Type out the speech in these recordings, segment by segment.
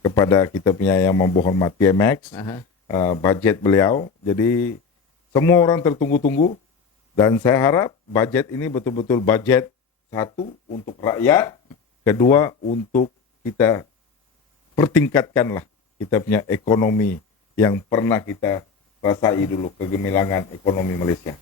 kepada kita punya yang berhormat PMX, budget beliau. Jadi semua orang tertunggu-tunggu dan saya harap budget ini betul-betul budget, satu untuk rakyat, kedua untuk kita pertingkatkanlah kita punya ekonomi yang pernah kita rasai dulu, kegemilangan ekonomi Malaysia.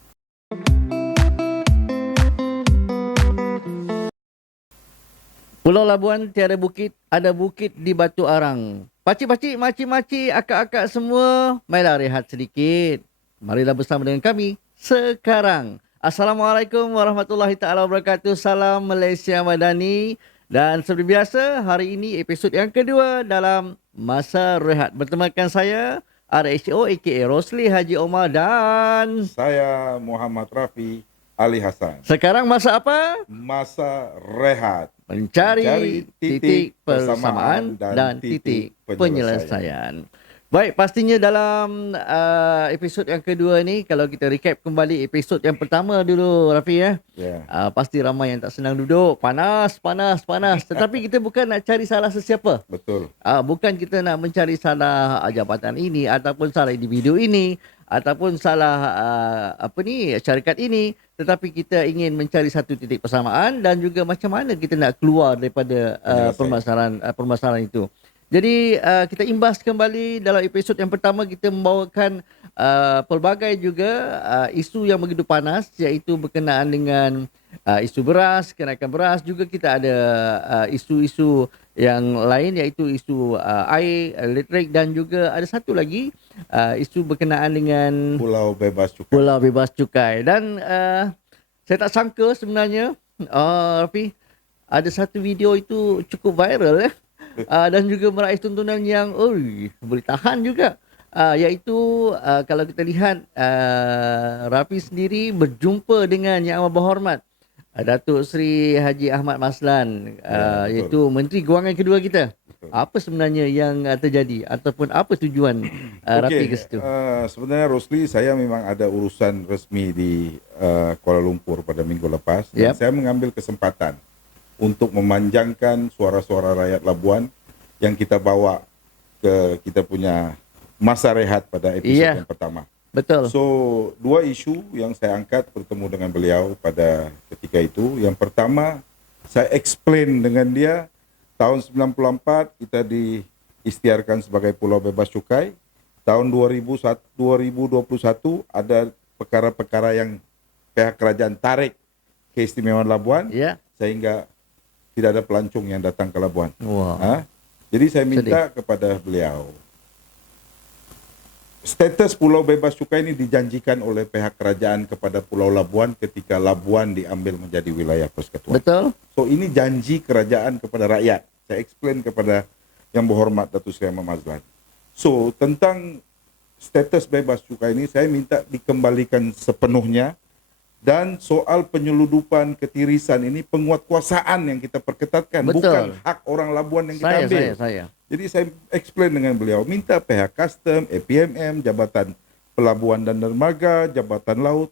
Pulau Labuan tiada bukit, ada bukit di Batu Arang. Pakcik-pakcik, makcik-makcik, akak-akak semua, marilah rehat sedikit. Marilah bersama dengan kami sekarang. Assalamualaikum warahmatullahi taala wabarakatuh. Salam Malaysia Madani. Dan seperti biasa, hari ini episod yang kedua dalam Masa Rehat. Bertemakan saya, RHO aka Rosli Haji Omar dan... Saya Muhammad Rafi Ali Hassan. Sekarang masa apa? Masa rehat. Mencari titik persamaan dan titik penyelesaian. Baik, pastinya dalam episod yang kedua ni, kalau kita recap kembali episod yang pertama dulu, Rafi ya. Pasti ramai yang tak senang duduk. Panas. Tetapi kita bukan nak cari salah sesiapa. Betul. Bukan kita nak mencari salah jabatan ini ataupun salah individu ini ataupun salah syarikat ini, tetapi kita ingin mencari satu titik persamaan dan juga macam mana kita nak keluar daripada permasalahan itu. Jadi kita imbas kembali dalam episod yang pertama, kita membawakan pelbagai juga isu yang begitu panas, iaitu berkenaan dengan isu beras, kenaikan beras. Juga kita ada isu-isu yang lain, iaitu isu air, elektrik, dan juga ada satu lagi isu berkenaan dengan Pulau Bebas Cukai. Pulau Bebas Cukai. Dan saya tak sangka sebenarnya, Rafi, ada satu video itu cukup viral dan juga meraih tontonan yang boleh tahan juga. Iaitu kalau kita lihat Rafi sendiri berjumpa dengan Yang Amat Berhormat Datuk Seri Haji Ahmad Maslan, iaitu Menteri Kewangan kedua kita. Betul. Apa sebenarnya yang terjadi ataupun apa tujuan Rafi ke situ? Sebenarnya Rosli, saya memang ada urusan resmi di Kuala Lumpur pada minggu lepas. Dan saya mengambil kesempatan untuk memanjangkan suara-suara rakyat Labuan yang kita bawa ke kita punya masa rehat pada episod yang pertama. Betul. So, dua isu yang saya angkat bertemu dengan beliau pada ketika itu. Yang pertama, saya explain dengan dia, tahun 94 kita diisytiharkan sebagai Pulau Bebas Cukai. Tahun 2021 ada perkara-perkara yang pihak kerajaan tarik keistimewaan Labuan, sehingga tidak ada pelancong yang datang ke Labuan. Jadi saya minta kepada beliau, status Pulau Bebas Cukai ini dijanjikan oleh pihak kerajaan kepada Pulau Labuan ketika Labuan diambil menjadi wilayah persekutuan. Betul. So ini janji kerajaan kepada rakyat. Saya explain kepada Yang Berhormat Datuk Seri Ahmad Maslan. So tentang status bebas cukai ini saya minta dikembalikan sepenuhnya. Dan soal penyeludupan ketirisan ini penguatkuasaan yang kita perketatkan. Bukan hak orang Labuan yang kita ambil. Jadi saya explain dengan beliau, minta pihak custom, APMM, Jabatan Pelabuhan dan Dermaga, Jabatan Laut,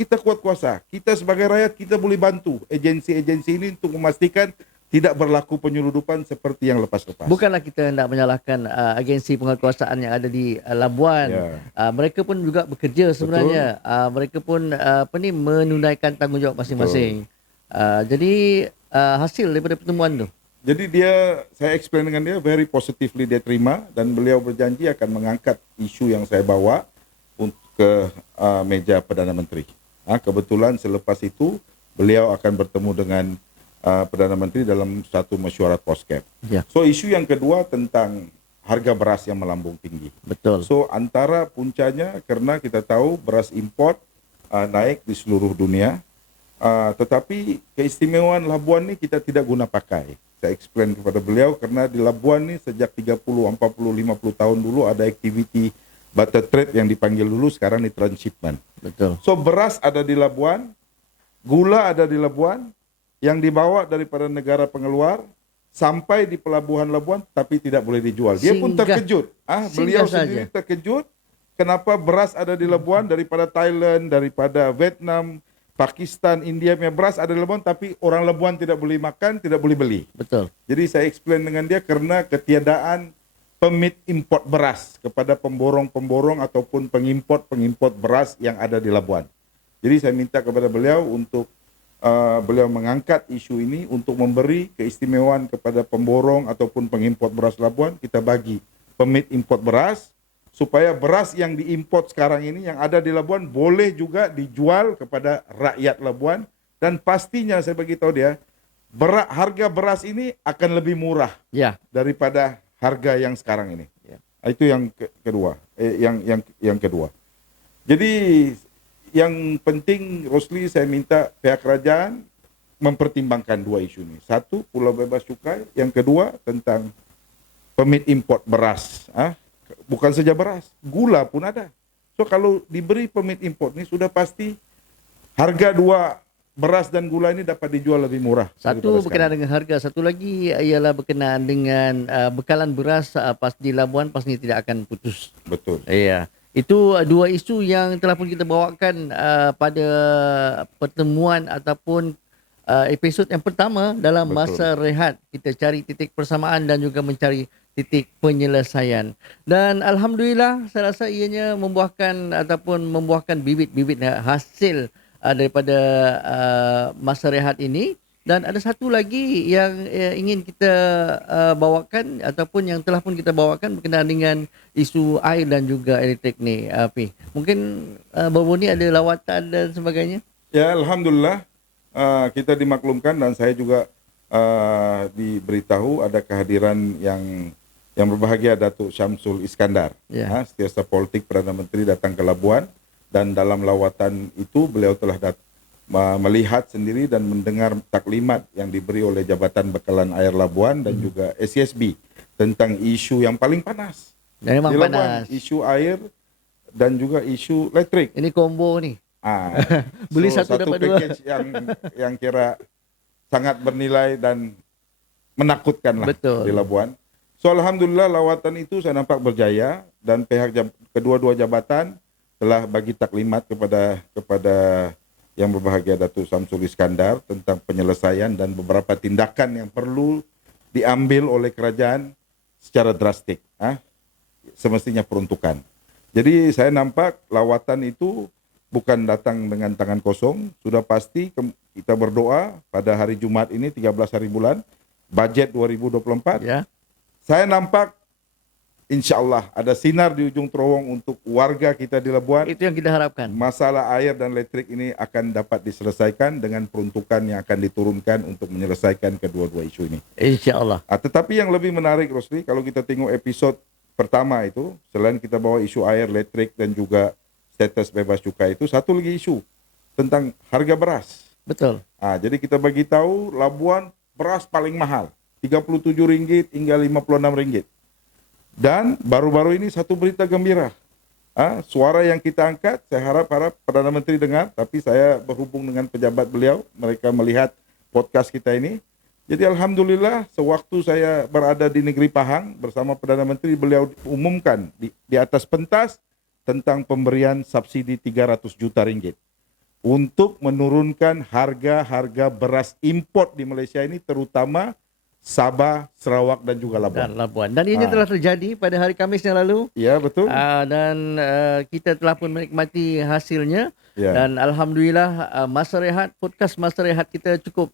kita kuat kuasa. Kita sebagai rakyat, kita boleh bantu agensi-agensi ini untuk memastikan tidak berlaku penyeludupan seperti yang lepas-lepas. Bukanlah kita hendak menyalahkan agensi penguatkuasaan yang ada di Labuan. Mereka pun juga bekerja sebenarnya. Mereka pun menunaikan tanggungjawab masing-masing. Jadi hasil daripada pertemuan tu. Jadi saya explain dengan dia, very positively dia terima dan beliau berjanji akan mengangkat isu yang saya bawa ke meja Perdana Menteri. Kebetulan selepas itu beliau akan bertemu dengan Perdana Menteri dalam satu mesyuarat POSCAP. So isu yang kedua tentang harga beras yang melambung tinggi. Betul. So antara puncanya karena kita tahu beras import naik di seluruh dunia, tetapi keistimewaan Labuan ni kita tidak guna pakai. Saya explain kepada beliau karena di Labuan ni sejak 30, 40, 50 tahun dulu ada aktiviti barter trade yang dipanggil dulu, sekarang di transshipment. Betul. So beras ada di Labuan, gula ada di Labuan, yang dibawa daripada negara pengeluar sampai di pelabuhan Labuan tapi tidak boleh dijual. Dia pun terkejut. Beliau sendiri terkejut kenapa beras ada di Labuan daripada Thailand, daripada Vietnam, Pakistan, India punya beras ada di Labuan, tapi orang Labuan tidak boleh makan, tidak boleh beli. Betul. Jadi saya explain dengan dia karena ketiadaan permit import beras kepada pemborong-pemborong ataupun pengimport beras yang ada di Labuan. Jadi saya minta kepada beliau untuk beliau mengangkat isu ini untuk memberi keistimewaan kepada pemborong ataupun pengimport beras Labuan. Kita bagi permit import beras supaya beras yang diimport sekarang ini yang ada di Labuan boleh juga dijual kepada rakyat Labuan, dan pastinya saya bagi tahu dia harga beras ini akan lebih murah Ya. daripada harga yang sekarang ini. Ya. Itu yang kedua. Yang kedua. Jadi yang penting Rosli, saya minta pihak kerajaan mempertimbangkan dua isu ini. Satu, pulau bebas cukai. Yang kedua, tentang permit import beras. Bukan saja beras, gula pun ada. So kalau diberi permit import ini sudah pasti harga dua beras dan gula ini dapat dijual lebih murah. Satu berkenaan dengan harga, satu lagi ialah berkenaan dengan bekalan beras pas di Labuan pastinya tidak akan putus. Betul. Ya. Itu dua isu yang telah pun kita bawakan pada pertemuan ataupun episod yang pertama dalam masa rehat. Kita cari titik persamaan dan juga mencari titik penyelesaian. Dan alhamdulillah saya rasa ianya membuahkan bibit-bibit hasil daripada masa rehat ini. Dan ada satu lagi yang ingin kita bawakan ataupun yang telah pun kita bawakan berkenaan dengan isu air dan juga elektrik ni, Pi. Mungkin baru ni ada lawatan dan sebagainya. Ya, alhamdulillah kita dimaklumkan dan saya juga diberitahu ada kehadiran yang berbahagia Datuk Syamsul Iskandar, Setiausaha Politik Perdana Menteri datang ke Labuan, dan dalam lawatan itu beliau telah melihat sendiri dan mendengar taklimat yang diberi oleh Jabatan Bekalan Air Labuan dan juga SCSB tentang isu yang paling panas dan memang di Labuan, panas. Isu air dan juga isu elektrik. Ini combo ni. Beli satu dapat dua. Package yang kira sangat bernilai dan menakutkan lah. Betul. Di Labuan. So alhamdulillah lawatan itu saya nampak berjaya dan pihak kedua-dua jabatan telah bagi taklimat kepada yang berbahagia Datuk Syamsul Iskandar tentang penyelesaian dan beberapa tindakan yang perlu diambil oleh kerajaan secara drastik. Semestinya peruntukan. Jadi saya nampak lawatan itu bukan datang dengan tangan kosong. Sudah pasti kita berdoa pada hari Jumat ini 13 hari bulan, budget 2024. Ya. Saya nampak insya Allah ada sinar di ujung terowong untuk warga kita di Labuan. Itu yang kita harapkan. Masalah air dan elektrik ini akan dapat diselesaikan dengan peruntukan yang akan diturunkan untuk menyelesaikan kedua-dua isu ini. Insya Allah. Tetapi yang lebih menarik, Rosli, kalau kita tengok episod pertama itu, selain kita bawa isu air, elektrik dan juga status bebas cukai, itu satu lagi isu tentang harga beras. Betul. Jadi kita bagi tahu Labuan beras paling mahal, RM37 hingga RM56. Dan baru-baru ini satu berita gembira. Suara yang kita angkat, saya harap Perdana Menteri dengar, tapi saya berhubung dengan pejabat beliau, mereka melihat podcast kita ini. Jadi alhamdulillah sewaktu saya berada di negeri Pahang bersama Perdana Menteri, beliau umumkan di atas pentas tentang pemberian subsidi RM300 juta untuk menurunkan harga beras import di Malaysia ini, terutama Sabah, Sarawak dan juga Labuan. Dan ini telah terjadi pada hari Khamis yang lalu. Ya, betul. Dan kita telah pun menikmati hasilnya. Ya. Dan alhamdulillah masa rehat, podcast masa rehat kita cukup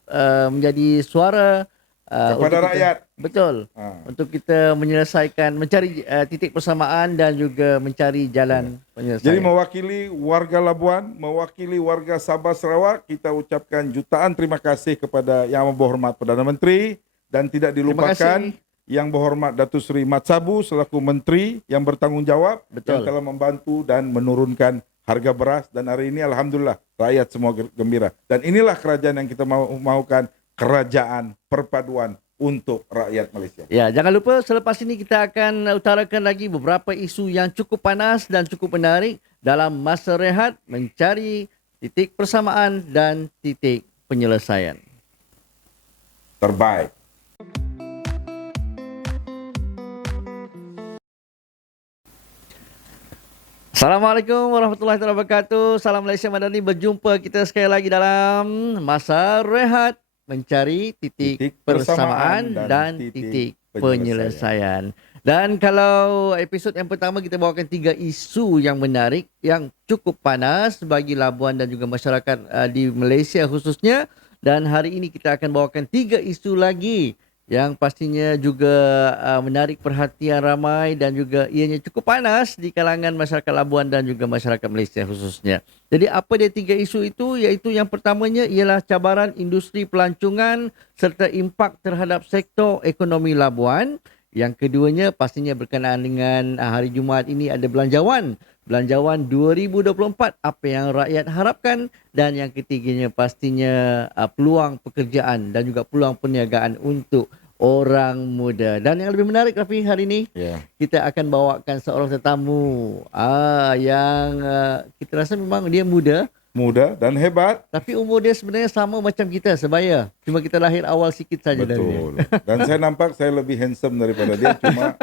menjadi suara kepada rakyat. Betul. Untuk kita menyelesaikan, mencari titik persamaan dan juga mencari jalan penyelesaian. Jadi mewakili warga Labuan, mewakili warga Sabah, Sarawak, kita ucapkan jutaan terima kasih kepada Yang Berhormat Perdana Menteri. Dan tidak dilupakan Yang Berhormat Datuk Seri Mat Sabu selaku Menteri yang bertanggungjawab. Betul. Yang telah membantu dan menurunkan harga beras. Dan hari ini alhamdulillah rakyat semua gembira. Dan inilah kerajaan yang kita maukan, kerajaan perpaduan untuk rakyat Malaysia. Ya, jangan lupa selepas ini kita akan utarakan lagi beberapa isu yang cukup panas dan cukup menarik dalam masa rehat, mencari titik persamaan dan titik penyelesaian. Terbaik. Assalamualaikum warahmatullahi wabarakatuh. Salam Malaysia Madani. Berjumpa kita sekali lagi dalam Masa Rehat mencari titik Titik persamaan persamaan dan dan titik titik penyelesaian. Dan kalau episod yang pertama kita bawakan 3 isu yang menarik yang cukup panas bagi Labuan dan juga masyarakat di Malaysia khususnya. Dan hari ini kita akan bawakan 3 isu lagi yang pastinya juga menarik perhatian ramai dan juga ianya cukup panas di kalangan masyarakat Labuan dan juga masyarakat Malaysia khususnya. Jadi apa dia 3 isu itu? Iaitu yang pertamanya ialah cabaran industri pelancongan serta impak terhadap sektor ekonomi Labuan. Yang keduanya pastinya berkenaan dengan hari Jumaat ini ada belanjawan. Belanjawan 2024, apa yang rakyat harapkan. Dan yang ketiganya pastinya peluang pekerjaan dan juga peluang perniagaan untuk orang muda. Dan yang lebih menarik Rafi hari ini, Ya. kita akan bawakan seorang tetamu yang kita rasa memang dia muda. Muda dan hebat. Tapi umur dia sebenarnya sama macam kita, sebaya. Cuma kita lahir awal sikit saja dari dia. Betul. Dan saya nampak saya lebih handsome daripada dia, cuma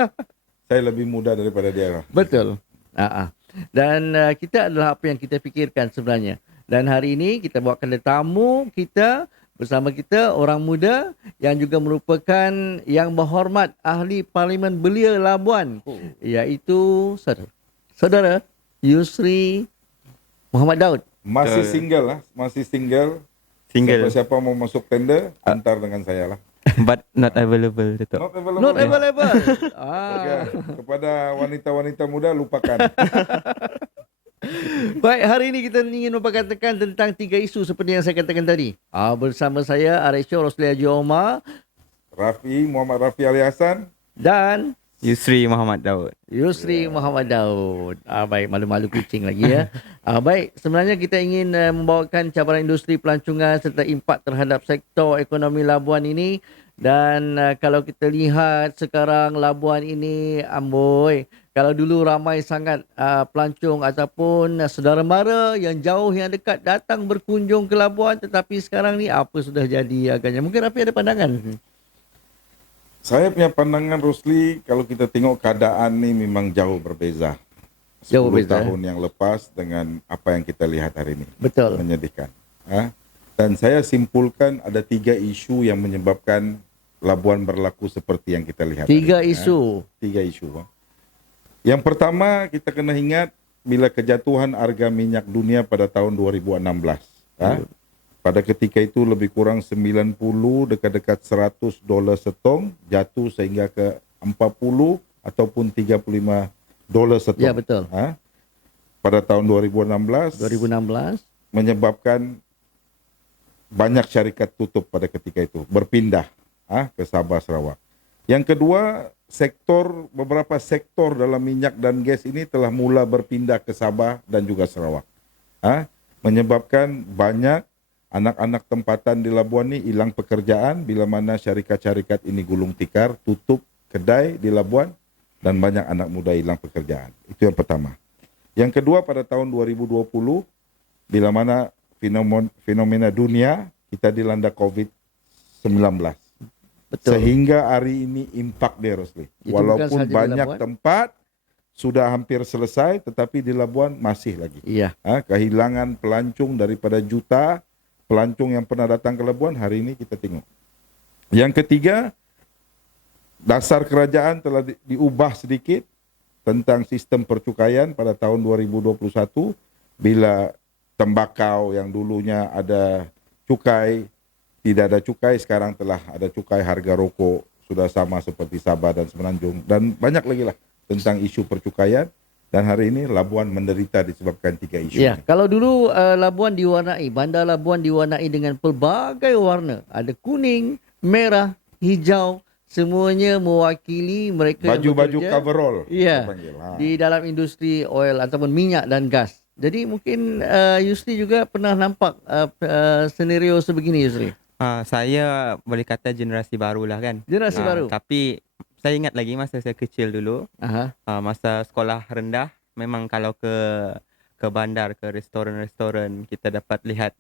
saya lebih muda daripada dia. Betul. Dan kita adalah apa yang kita fikirkan sebenarnya. Dan hari ini kita bawakan tetamu kita, bersama kita orang muda yang juga merupakan yang berhormat ahli Parlimen Belia Labuan, iaitu saudara Yusri Muhammad Daud. Masih single lah, masih single. Single, Siapa mau masuk tender, antar dengan saya lah. but not available, Dato'. Not available. Not available. Oke. Kepada wanita-wanita muda, lupakan. Baik, hari ini kita ingin memperkatakan tentang 3 isu seperti yang saya katakan tadi. Bersama saya Aresyo Rosli Haji Omar Muhammad Rafi Ali Hassan. dan Yusri Muhammad Daud. Yusri Muhammad Daud. Baik, malu-malu kucing lagi ya. Baik, sebenarnya kita ingin membawakan cabaran industri pelancongan serta impak terhadap sektor ekonomi Labuan ini. Dan kalau kita lihat sekarang Labuan ini, amboi, kalau dulu ramai sangat pelancong ataupun saudara mara yang jauh yang dekat datang berkunjung ke Labuan, tetapi sekarang ni apa sudah jadi agaknya. Mungkin Rafi ada pandangan. Saya punya pandangan, Rosli, kalau kita tengok keadaan ni memang jauh berbeza. Jauh 10 berbeza, tahun yang lepas dengan apa yang kita lihat hari ini. Betul. Menyedihkan. Dan saya simpulkan ada 3 isu yang menyebabkan Labuan berlaku seperti yang kita lihat. 3 hari ini, isu. 3 isu. Yang pertama, kita kena ingat bila kejatuhan harga minyak dunia pada tahun 2016. Pada ketika itu lebih kurang 90 dekat-dekat $100 setong, jatuh sehingga ke 40 ataupun $35 setong. Ya, betul. Pada tahun 2016 menyebabkan banyak syarikat tutup pada ketika itu, berpindah ke Sabah, Sarawak. Yang kedua, beberapa sektor dalam minyak dan gas ini telah mula berpindah ke Sabah dan juga Sarawak. Menyebabkan banyak anak-anak tempatan di Labuan ini hilang pekerjaan bila mana syarikat-syarikat ini gulung tikar, tutup kedai di Labuan dan banyak anak muda hilang pekerjaan. Itu yang pertama. Yang kedua, pada tahun 2020 bila mana fenomena dunia kita dilanda COVID-19. Betul. Sehingga hari ini impak dia, Rosli. Itu Walaupun bukan sahaja di banyak Labuan. tempat sudah hampir selesai, tetapi di Labuan masih lagi. Iya. Kehilangan pelancong daripada juta pelancong yang pernah datang ke Labuan, hari ini kita tengok. Yang ketiga, dasar kerajaan telah diubah sedikit tentang sistem percukaian pada tahun 2021 bila tembakau yang dulunya ada cukai, tidak ada cukai, sekarang telah ada cukai, harga rokok sudah sama seperti Sabah dan Semenanjung dan banyak lagi lah tentang isu percukaian. Dan hari ini Labuan menderita disebabkan 3 isu. Ya, ini. kalau dulu Bandar Labuan diwarnai dengan pelbagai warna. Ada kuning, merah, hijau, semuanya mewakili mereka yang Baju-baju bekerja, coverall. ya, kita panggil. di dalam industri oil ataupun minyak dan gas. Jadi mungkin Yusri juga pernah nampak senario sebegini, Yusri. Saya boleh kata generasi baru lah kan. Generasi baru. Tapi saya ingat lagi masa saya kecil dulu, masa sekolah rendah, memang kalau ke bandar, ke restoran-restoran, kita dapat lihat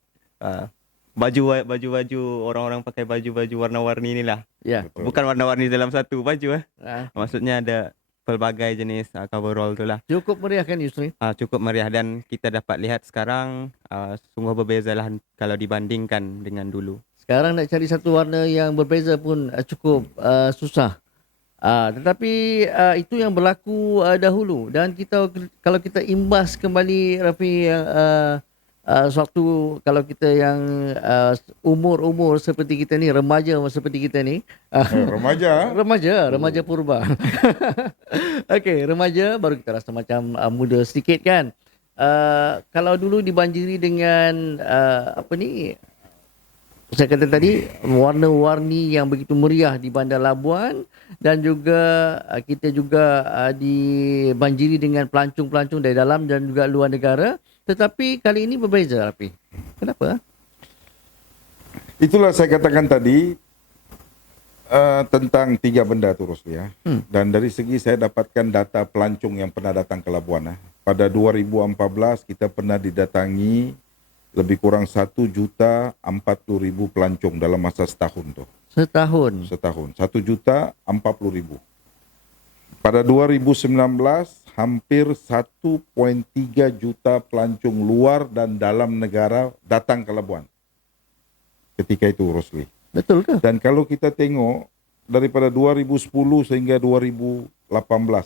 baju-baju orang-orang pakai baju-baju warna-warni inilah. Ya. Betul. Bukan warna-warni dalam satu baju Ah. Maksudnya ada pelbagai jenis coverall tu lah. Cukup meriah kan Yusri? Cukup meriah dan kita dapat lihat sekarang sungguh berbeza lah kalau dibandingkan dengan dulu. Sekarang nak cari satu warna yang berbeza pun cukup susah. Tetapi itu yang berlaku dahulu, dan kita kalau kita imbas kembali Rafi, suatu kalau kita yang umur-umur seperti kita ni, remaja seperti kita ni, Remaja. remaja purba. Okey, remaja baru kita rasa macam muda sedikit kan. Kalau dulu dibanjiri dengan saya kata tadi, warna-warni yang begitu meriah di Bandar Labuan, dan juga kita juga dibanjiri dengan pelancong-pelancong dari dalam dan juga luar negara. Tetapi kali ini berbeza, Rafi. Kenapa? Itulah saya katakan tadi tentang 3 benda tu, Rosli ya. Dan dari segi saya dapatkan data pelancong yang pernah datang ke Labuan. Pada 2014 kita pernah didatangi lebih kurang 1.040.000 pelancong dalam masa setahun tu. Setahun. 1.040.000. Pada 2019 hampir 1.3 juta pelancong luar dan dalam negara datang ke Labuan. Ketika itu, Rosli. Betul ke? Dan kalau kita tengok daripada 2010 sehingga 2018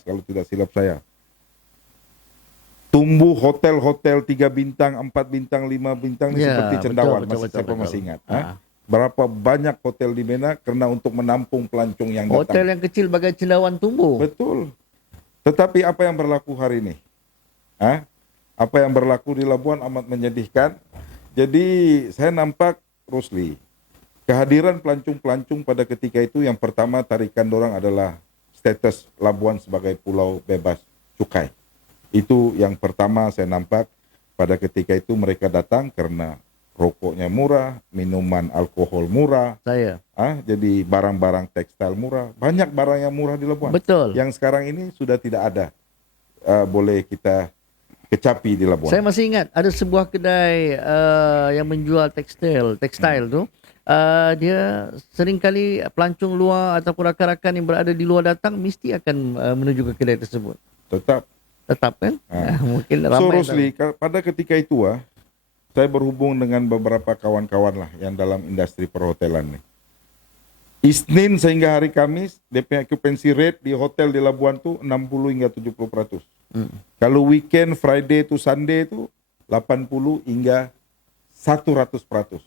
kalau tidak silap saya, tumbuh hotel-hotel 3 bintang, 4 bintang, 5 bintang ni seperti cendawan. Siapa masih ingat? Berapa banyak hotel di Menak kerana untuk menampung pelancong yang datang. Hotel yang kecil bagai cendawan tumbuh. Betul. Tetapi apa yang berlaku hari ini? Apa yang berlaku di Labuan amat menyedihkan. Jadi saya nampak, Rosli, kehadiran pelancong-pelancong pada ketika itu yang pertama tarikan dorang adalah status Labuan sebagai pulau bebas cukai. Itu yang pertama saya nampak pada ketika itu mereka datang karena rokoknya murah, minuman alkohol murah. Jadi barang-barang tekstil murah. Banyak barang yang murah di Labuan. Betul. Yang sekarang ini sudah tidak ada. Boleh kita kecapi di Labuan. Saya masih ingat ada sebuah kedai yang menjual tekstil tu. Dia seringkali pelancong luar ataupun rakan-rakan yang berada di luar datang mesti akan menuju ke kedai tersebut. Tetap kan? Mungkin ramai. So Rosli, pada ketika itu saya berhubung dengan beberapa kawan-kawan lah yang dalam industri perhotelan nih. Isnin sehingga hari Kamis, DP occupancy rate di hotel di Labuan tu 60 hingga 70%. Kalau weekend, Friday to Sunday tu 80 hingga 100%.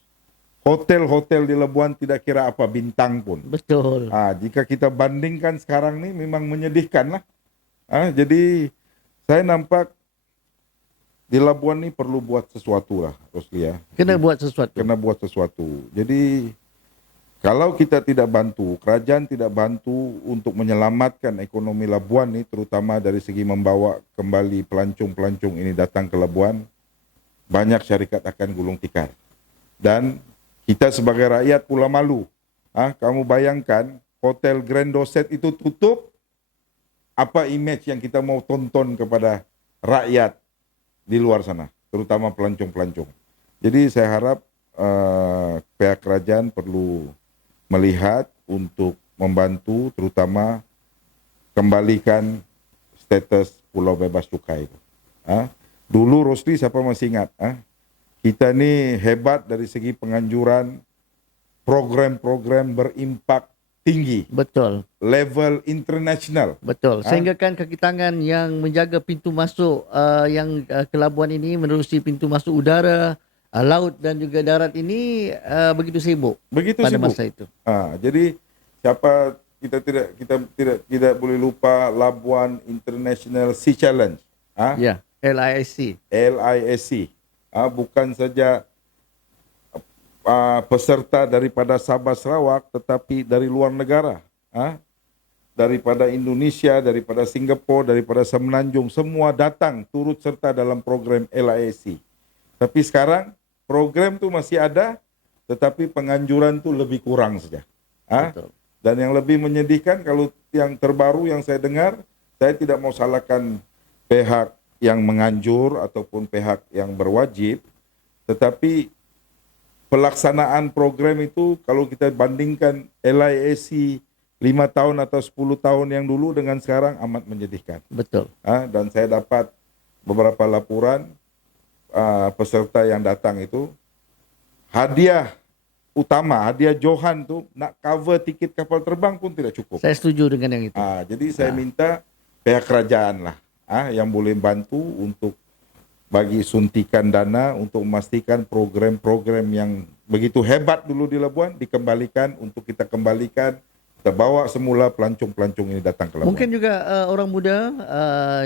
Hotel-hotel di Labuan tidak kira apa bintang pun. Betul. Jika kita bandingkan sekarang ni memang menyedihkan lah. Jadi saya nampak di Labuan ni perlu buat sesuatu lah, Rosli ya. Kena buat sesuatu. Jadi kalau kita tidak bantu, kerajaan tidak bantu untuk menyelamatkan ekonomi Labuan ni, terutama dari segi membawa kembali pelancong-pelancong ini datang ke Labuan, banyak syarikat akan gulung tikar. Dan kita sebagai rakyat pula malu. Kamu bayangkan Hotel Grand Dorset itu tutup, apa image yang kita mau tonton kepada rakyat di luar sana, terutama pelancong-pelancong. Jadi saya harap pihak kerajaan perlu melihat untuk membantu, terutama kembalikan status pulau bebas cukai. Dulu Rosli siapa masih ingat? Kita ni hebat dari segi penganjuran, program-program berimpak tinggi. Betul. Level international. Betul. Sehingga kan kaki tangan yang menjaga pintu masuk yang ke Labuan ini menerusi pintu masuk udara, laut dan juga darat ini begitu sibuk. Pada masa itu. Jadi siapa kita tidak boleh lupa Labuan International Sea Challenge. LISC. Bukan saja peserta daripada Sabah Sarawak, tetapi dari luar negara, daripada Indonesia, daripada Singapura, daripada Semenanjung, semua datang turut serta dalam program LISC. Tapi sekarang program tu masih ada, tetapi penganjuran tu lebih kurang saja. Dan yang lebih menyedihkan, kalau yang terbaru yang saya dengar, saya tidak mau salahkan pihak yang menganjur ataupun pihak yang berwajib, tetapi pelaksanaan program itu kalau kita bandingkan LISC 5 tahun atau 10 tahun yang dulu dengan sekarang amat menyedihkan. Betul. Dan saya dapat beberapa laporan peserta yang datang itu, hadiah utama, hadiah Johan tuh nak cover tiket kapal terbang pun tidak cukup. Saya setuju dengan yang itu. Jadi saya minta pihak kerajaan lah yang boleh bantu untuk bagi suntikan dana untuk memastikan program-program yang begitu hebat dulu di Labuan dikembalikan, untuk kita kembalikan, kita bawa semula pelancong-pelancong ini datang ke Labuan. Mungkin juga orang muda,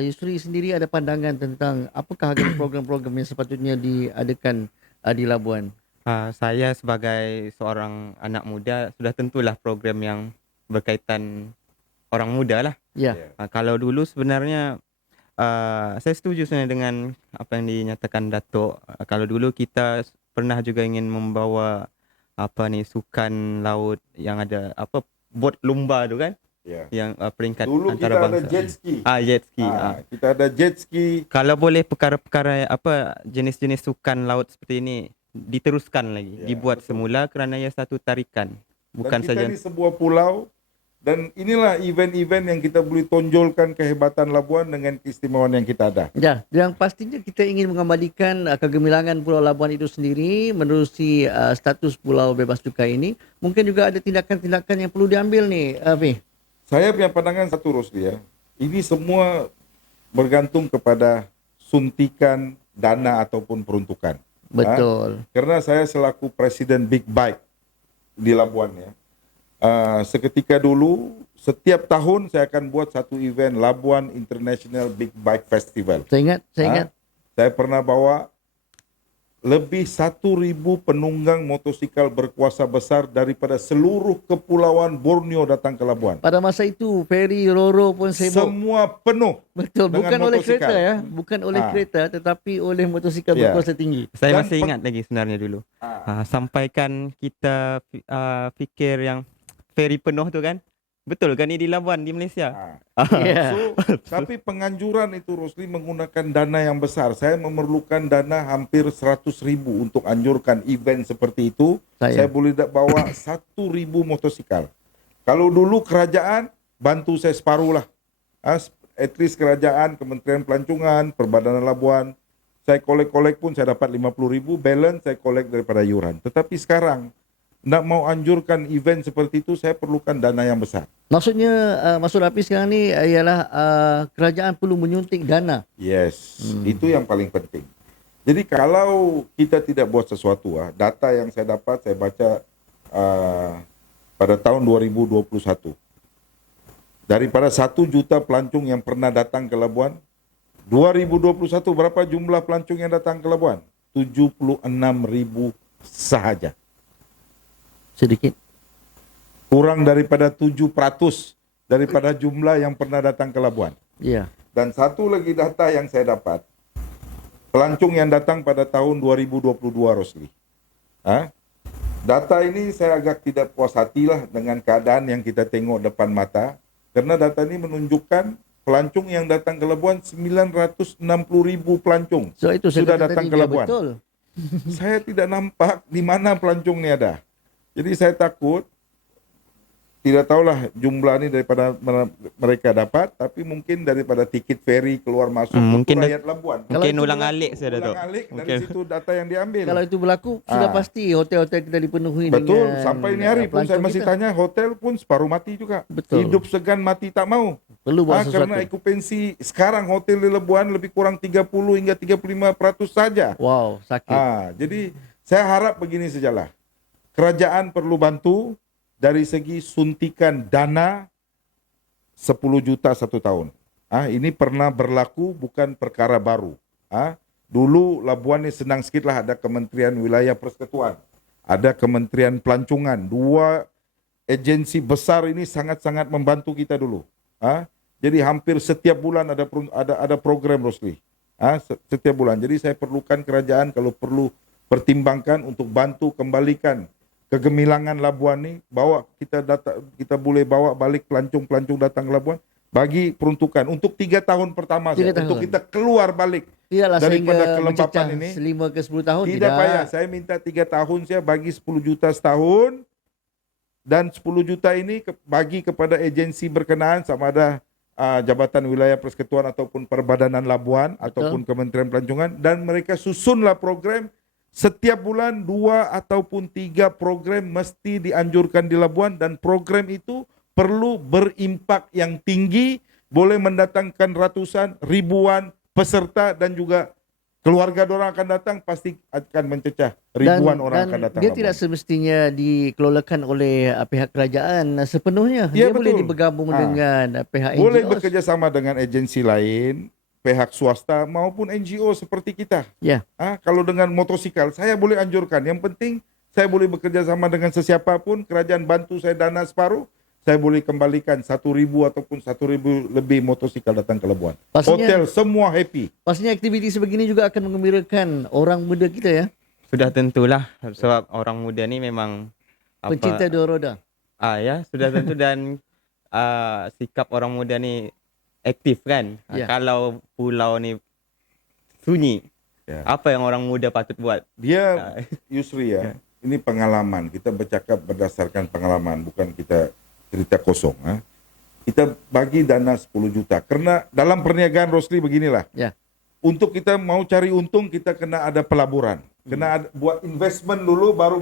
Yusri sendiri ada pandangan tentang apakah program-program yang sepatutnya diadakan di Labuan. Saya sebagai seorang anak muda sudah tentulah program yang berkaitan orang muda lah. Ya. Kalau dulu sebenarnya saya setuju sebenarnya dengan apa yang dinyatakan Datuk. Kalau dulu kita pernah juga ingin membawa sukan laut yang ada bot lumba tu kan, yang peringkat dulu antarabangsa. Dulu kita ada jet ski. Jet ski. Kita ada jet ski. Kalau boleh perkara-perkara jenis-jenis sukan laut seperti ini diteruskan lagi, dibuat betul. Semula kerana ia satu tarikan, bukan dan kita saja ini sebuah pulau. Dan inilah event-event yang kita boleh tonjolkan kehebatan Labuan dengan keistimewaan yang kita ada. Ya, yang pastinya kita ingin mengembalikan kegemilangan Pulau Labuan itu sendiri menerusi status pulau bebas cukai ini. Mungkin juga ada tindakan-tindakan yang perlu diambil nih, Fi. Saya punya pandangan satu, Rosli ya. Ini semua bergantung kepada suntikan dana ataupun peruntukan. Betul. Karena saya selaku Presiden Big Bike di Labuan ya. Seketika dulu, setiap tahun saya akan buat satu event Labuan International Big Bike Festival. Saya ingat. Saya pernah bawa lebih 1.000 penunggang motosikal berkuasa besar daripada seluruh kepulauan Borneo datang ke Labuan. Pada masa itu, feri, roro pun sibuk. Semua penuh. Betul, bukan oleh kereta ya. Bukan oleh kereta, tetapi oleh motosikal berkuasa tinggi. Saya masih ingat lagi sebenarnya dulu. Sampaikan kita fikir yang feri penuh tu kan. Betul kan ini di Labuan di Malaysia. Tapi penganjuran itu Rosli menggunakan dana yang besar. Saya memerlukan dana hampir 100.000 untuk anjurkan event seperti itu. Saya boleh bawa 1.000 motosikal. Kalau dulu kerajaan bantu saya separuh lah. At least kerajaan, Kementerian Pelancongan, Perbadanan Labuan, saya kolek-kolek pun saya dapat 50.000, balance saya kolek daripada yuran. Tetapi sekarang nak mau anjurkan event seperti itu, saya perlukan dana yang besar. Maksudnya, Maksud Hafiz sekarang ni ialah kerajaan perlu menyuntik dana. Yes, itu yang paling penting. Jadi kalau kita tidak buat sesuatu, data yang saya dapat, saya baca pada tahun 2021. Daripada 1 juta pelancong yang pernah datang ke Labuan, 2021 berapa jumlah pelancong yang datang ke Labuan? 76.000 sahaja. Sedikit. Kurang daripada 7% daripada jumlah yang pernah datang ke Labuan. Ya. Dan satu lagi data yang saya dapat, pelancong yang datang pada tahun 2022, Rosli. Data ini saya agak tidak puas hatilah dengan keadaan yang kita tengok depan mata, karena data ini menunjukkan pelancong yang datang ke Labuan 960.000 pelancong itu sudah datang ke Labuan. Betul. Saya tidak nampak di mana pelancong ini ada. Jadi saya takut, tidak tahulah jumlah ini daripada mereka dapat, tapi mungkin daripada tiket feri keluar masuk mungkin rakyat Labuan. Mungkin ulang-alik saya Datuk. Ulang-alik dari situ data yang diambil. Kalau itu berlaku, sudah pasti hotel-hotel kita dipenuhi. Betul, dengan sampai ini hari pun saya masih tanya, hotel pun separuh mati juga. Betul. Hidup segan mati tak mau. Perlu buat sesuatu. Karena okupansi sekarang hotel di Labuan lebih kurang 30 hingga 35% saja. Wow, sakit. Jadi saya harap begini sajalah. Kerajaan perlu bantu dari segi suntikan dana 10 juta 1 tahun. Ini pernah berlaku, bukan perkara baru. Dulu Labuan ini senang sikitlah, ada Kementerian Wilayah Persekutuan, ada Kementerian Pelancongan. 2 agensi besar ini sangat-sangat membantu kita dulu. Jadi hampir setiap bulan ada program, Rosli. Setiap bulan. Jadi saya perlukan kerajaan kalau perlu pertimbangkan untuk bantu kembalikan kegemilangan Labuan ni, bawa kita boleh bawa balik pelancong-pelancong datang ke Labuan, bagi peruntukan untuk 3 tahun pertama saja, untuk kita keluar balik daripada kelembapan ini. 5 ke 10 tahun tidak payah, saya minta 3 tahun saya bagi 10 juta setahun, dan 10 juta ini bagi kepada agensi berkenaan sama ada Jabatan Wilayah Persekutuan ataupun Perbadanan Labuan ataupun Kementerian Pelancongan, dan mereka susunlah program setiap bulan 2 ataupun 3 program mesti dianjurkan di Labuan, dan program itu perlu berimpak yang tinggi, boleh mendatangkan ratusan, ribuan peserta dan juga keluarga orang akan datang, pasti akan mencecah ribuan orang akan datang. Dia tidak semestinya dikelolakan oleh pihak kerajaan sepenuhnya. Ya, Dia boleh betul. bergabung dengan pihak Boleh NGOs. bekerjasama dengan agensi lain, pihak swasta maupun NGO seperti kita. Ya. Kalau dengan motosikal, saya boleh anjurkan. Yang penting saya boleh bekerja sama dengan sesiapa pun, kerajaan bantu saya dana separuh, saya boleh kembalikan 1.000 ataupun 1.000 lebih motosikal datang ke Labuan. Pastinya- Hotel semua happy. Pastinya aktiviti sebegini juga akan menggembirakan orang muda kita ya. Sudah tentulah sebab orang muda ni memang Pencinta dua roda. ya sudah tentu dan sikap orang muda ni aktif kan. Ya. Kalau pulau ni sunyi, Ya. apa yang orang muda patut buat? Dia Yusri ya, ini pengalaman. Kita bercakap berdasarkan pengalaman, bukan kita cerita kosong. Kita bagi dana 10 juta. Karena dalam perniagaan Rosli beginilah. Ya. Untuk kita mau cari untung, kita kena ada pelaburan. Kena buat investment dulu, baru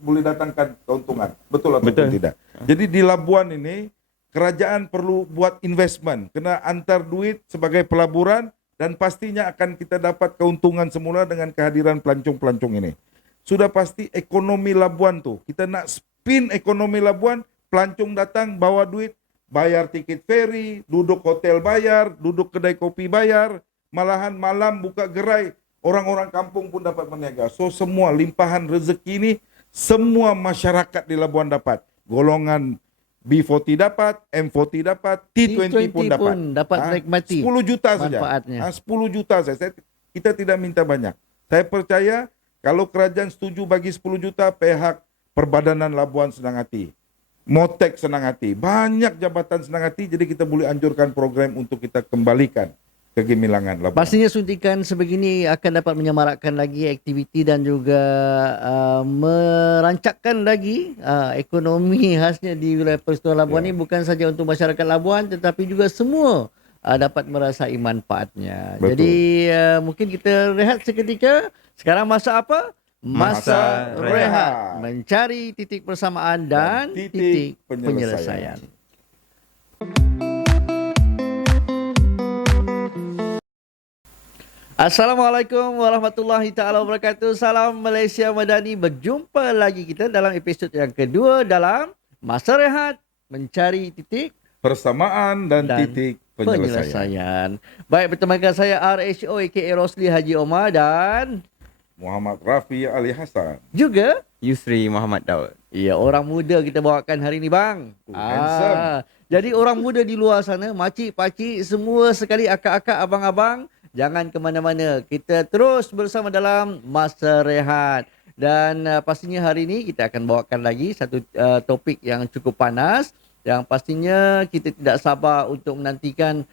boleh datangkan keuntungan. Betul atau Betul. tidak? Jadi di Labuan ini, kerajaan perlu buat investment. Kena antar duit sebagai pelaburan, dan pastinya akan kita dapat keuntungan semula dengan kehadiran pelancong-pelancong ini. Sudah pasti ekonomi Labuan tuh. Kita nak spin ekonomi Labuan, pelancong datang bawa duit, bayar tiket feri, duduk hotel bayar, duduk kedai kopi bayar, malahan malam buka gerai, orang-orang kampung pun dapat berniaga. So semua limpahan rezeki ini, semua masyarakat di Labuan dapat. Golongan B40 dapat, M40 dapat, T20 pun dapat. menikmati 10 juta saja. manfaatnya. 10 juta saja. Kita tidak minta banyak. Saya percaya kalau kerajaan setuju bagi 10 juta, pihak Perbadanan Labuan senang hati. Motek senang hati. Banyak jabatan senang hati, jadi kita boleh anjurkan program untuk kita kembalikan kegemilangan Labuan. Pastinya suntikan sebegini akan dapat menyemarakkan lagi aktiviti dan juga merancakkan lagi ekonomi khasnya di wilayah Persekutuan Labuan ini, bukan saja untuk masyarakat Labuan tetapi juga semua dapat merasai manfaatnya. Betul. Jadi mungkin kita rehat seketika. Sekarang masa apa? Masa Masa rehat. rehat. Mencari titik persamaan dan titik penyelesaian. Assalamualaikum warahmatullahi taala wabarakatuh. Salam Malaysia Madani. Berjumpa lagi kita dalam episod yang kedua dalam Masa Rehat Mencari Titik Persamaan dan titik penyelesaian. Penyelesaian. Baik, bersama dengan saya RHO aka Rosli Haji Omar dan Muhammad Rafi Ali Hasan. juga Yusri Muhammad Daud. ya, orang muda kita bawakan hari ni bang. Handsome. Jadi orang muda di luar sana, makcik, pakcik, semua sekali, akak-akak, abang-abang, jangan ke mana-mana. Kita terus bersama dalam Masa Rehat. Dan pastinya hari ini kita akan bawakan lagi satu topik yang cukup panas, yang pastinya kita tidak sabar untuk menantikan